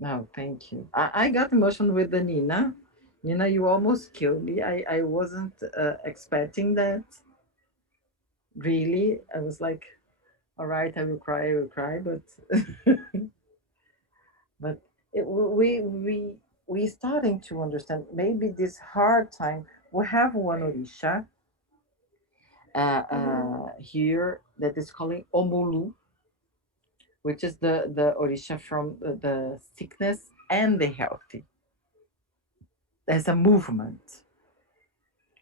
No, thank you. I got emotional with the Nina. Nina, you almost killed me. I wasn't expecting that. Really, I was like, all right, I will cry, but but we starting to understand maybe this hard time. We have one Orisha here that is calling Omolu, which is the Orisha from the sickness and the healthy. There's a movement,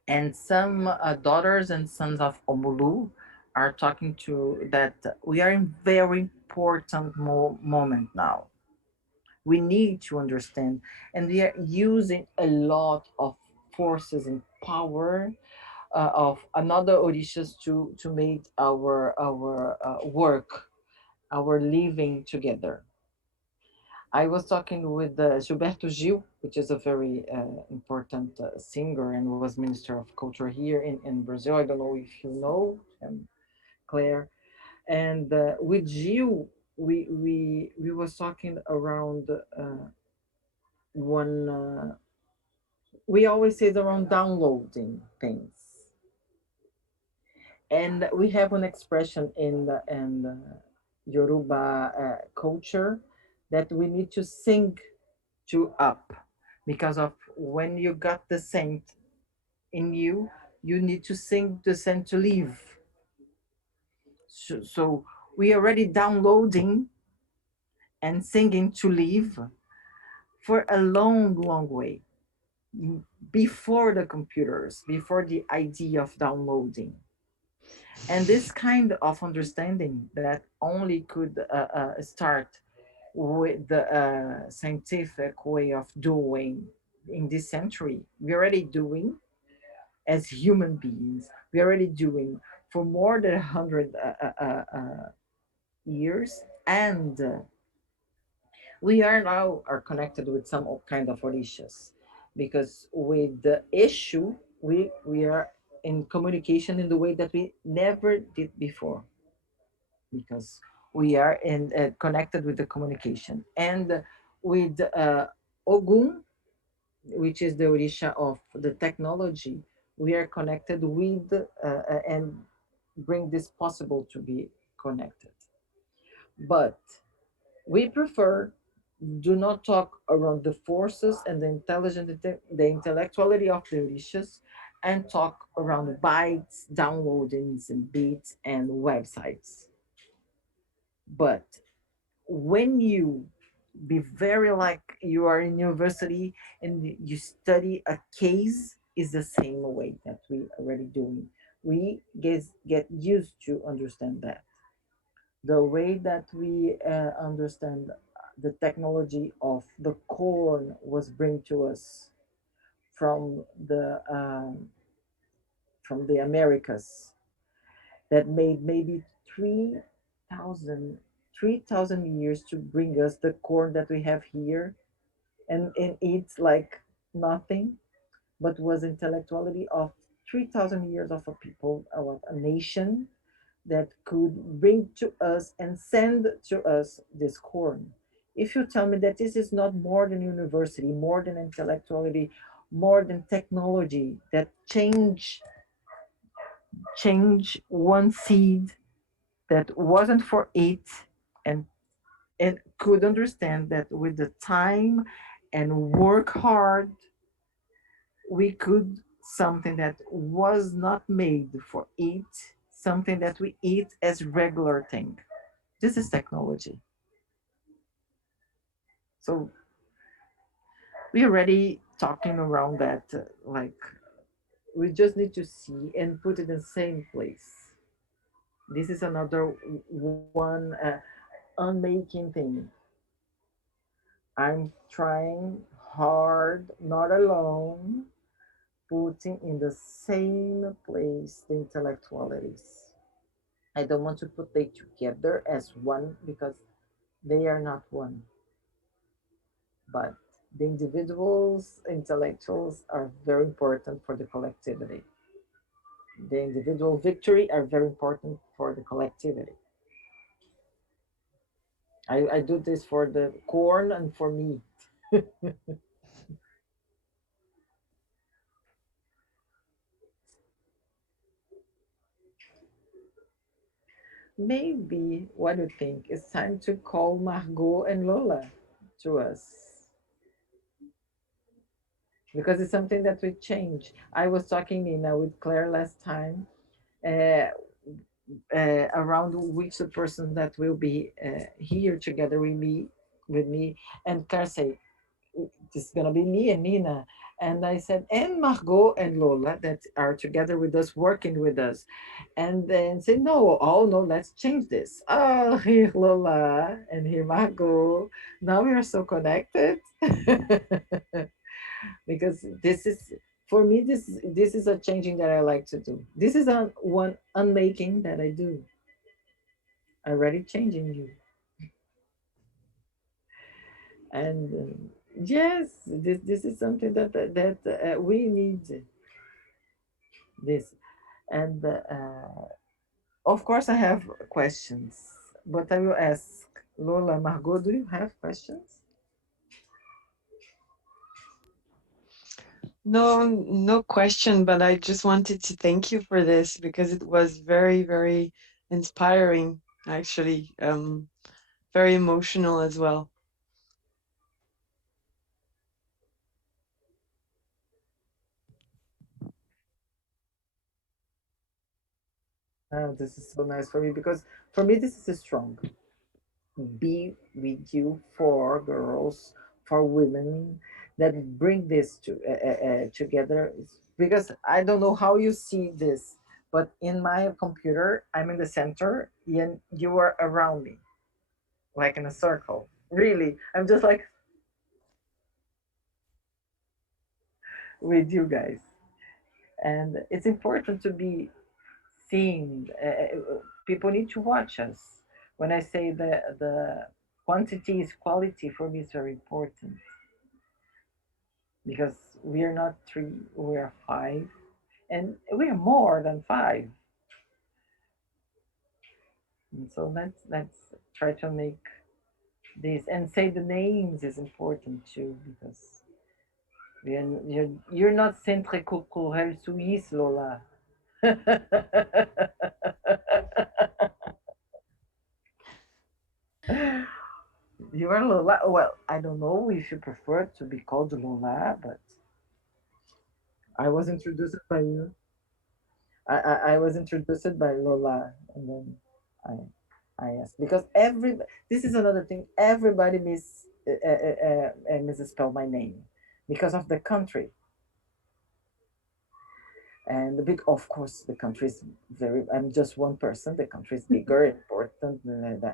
and some daughters and sons of Omolu are talking to that we are in very important moment now. We need to understand, and we are using a lot of forces and power of another auditions to make our work, our living together. I was talking with Gilberto Gil, which is a very important singer and was Minister of Culture here in Brazil. I don't know if you know him, Claire. And with Gil, we was talking around one. We always say around downloading things, and we have an expression in the Yoruba culture that we need to sing to up, because of when you got the saint in you, you need to sing the saint to live. So we already downloading and singing to live for a long, long way before the computers, before the idea of downloading. And this kind of understanding that only could start with the scientific way of doing in this century. We're already doing as human beings. We're already doing for more than 100 years, and we are now are connected with some kind of issues, because with the issue we are in communication in the way that we never did before, because we are in connected with the communication, and with Ogun, which is the Orisha of the technology, we are connected with and bring this possible to be connected. But we prefer do not talk around the forces and the intelligence, the intellectuality of the Orishas, and talk around bytes, downloadings, and beats and websites. But when you be very like you are in university and you study a case, is the same way that we already doing. We get used to understand that the way that we understand the technology of the corn was bring to us from the Americas, that made maybe 3,000 3,000 years to bring us the corn that we have here, and it's like nothing, but was intellectuality of 3,000 years of a people, of a nation that could bring to us and send to us this corn. If you tell me that this is not more than university, more than intellectuality, more than technology that change one seed that wasn't for it, and could understand that with the time and work hard, we could something that was not made for it, something that we eat as regular thing. This is technology. So we already talking around that, like we just need to see and put it in the same place. This is another one unmaking thing. I'm trying hard, not alone, putting in the same place the intellectualities. I don't want to put them together as one, because they are not one. But the individuals, intellectuals are very important for the collectivity. The individual victory are very important for the collectivity. I do this for the corn and for me. Maybe, what do you think? It's time to call Margot and Lola to us, because it's something that we change. I was talking with Claire last time uh, around which the person that will be here together with me, and Claire say, this is gonna be me and Nina. And I said, and Margot and Lola that are together with us, working with us. And then said, no, oh no, let's change this. Oh, here Lola and here Margot. Now we are so connected. Because this is, for me, this is a changing that I like to do. This is one unmaking that I do. Already changing you. And yes, this is something that we need this. And of course, I have questions, but I will ask Lola, Margot, do you have questions? No, no question, but I just wanted to thank you for this because it was very, very inspiring, actually, very emotional as well. Oh, this is so nice for me because for me this is strong. Be with you for girls, for women that bring this together. Because I don't know how you see this, but in my computer, I'm in the center and you are around me, like in a circle. Really, I'm just like with you guys. And it's important to be seen. People need to watch us. When I say the quantity is quality, for me, it's very important because we are not three, we are five, and we are more than five. And so let's try to make this and say the names is important too because you're not Centre Culturel Suisse, Lola. You are Lola. Well, I don't know if you prefer to be called Lola, but I was introduced by you. I was introduced by Lola, and then I asked because this is another thing. Everybody misspell my name because of the country. And the big, of course, the country is very. I'm just one person. The country is bigger, important.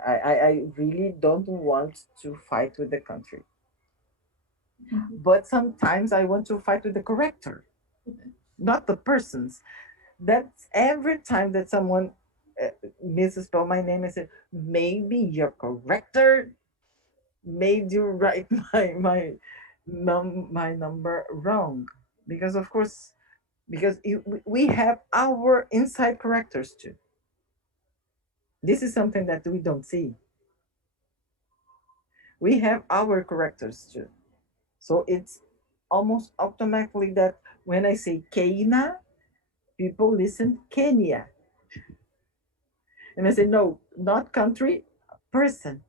I really don't want to fight with the country, but sometimes I want to fight with the corrector, not the persons. That's every time that someone misspell my name, I say maybe your corrector made you write my number wrong, because of course, because we have our inside correctors too. This is something that we don't see. We have our correctors too. So it's almost automatically that when I say Keyna, people listen Kenya. And I say, no, not country, person.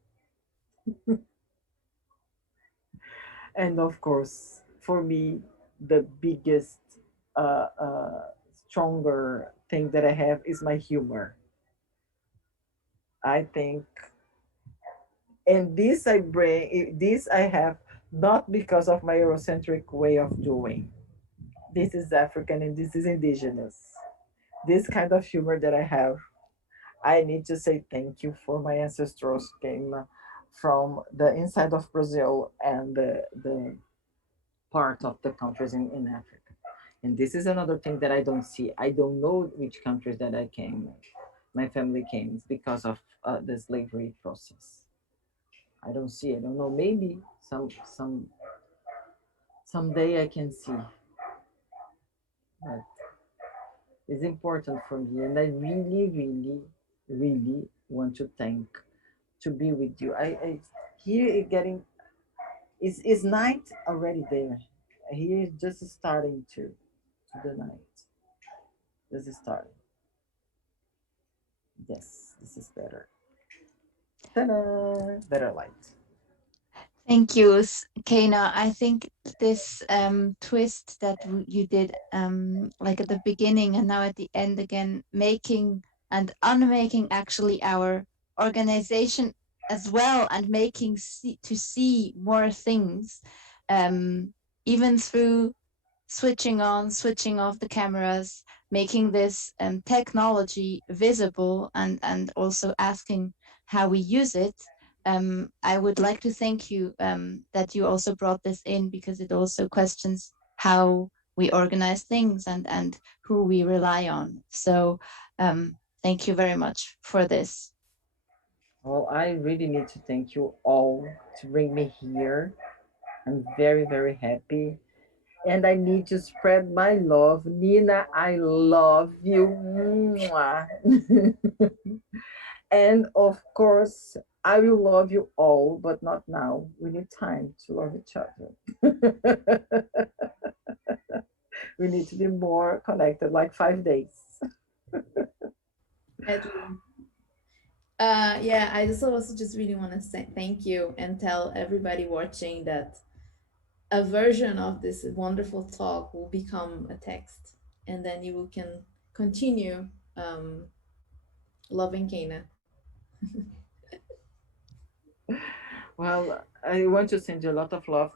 And of course, for me, the biggest, stronger thing that I have is my humor. I think, and this I have not because of my Eurocentric way of doing. This is African and this is indigenous. This kind of humor that I have, I need to say thank you for my ancestors came from the inside of Brazil and the part of the countries in Africa. And this is another thing that I don't see. I don't know which countries that I came, my family came because of the slavery process. I don't see. I don't know. Maybe someday I can see. But it's important for me, and I really, really, really want to thank to be with you. I here it getting is night already there. Here is just starting to the night. This is starting. Yes, this is better. Ta-da! Better light. Thank you, Keyna. I think this twist that you did, like at the beginning and now at the end again, making and unmaking actually our organization as well, and making to see more things, even through switching on, switching off the cameras, making this technology visible, and also asking how we use it. I would like to thank you that you also brought this in, because it also questions how we organize things and who we rely on. So thank you very much for this. Well, I really need to thank you all to bring me here. I'm very, very happy. And I need to spread my love. Nina, I love you. Mwah. And of course, I will love you all, but not now. We need time to love each other. We need to be more connected, like 5 days. Yeah, I also just really want to say thank you and tell everybody watching that a version of this wonderful talk will become a text, and then you can continue loving Keyna. Well, I want to send you a lot of love.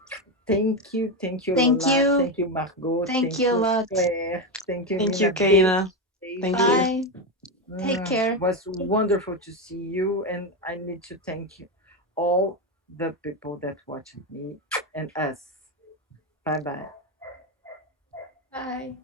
Thank you, Thank Lola. you. Thank you, Margot. Thank Thank you a you, lot. Claire. Thank you, Thank you, Nina. Big Keyna. Thank you. Bye. Take care. It was wonderful to see you, and I need to thank you, all the people that watched me and us. Bye bye. Bye.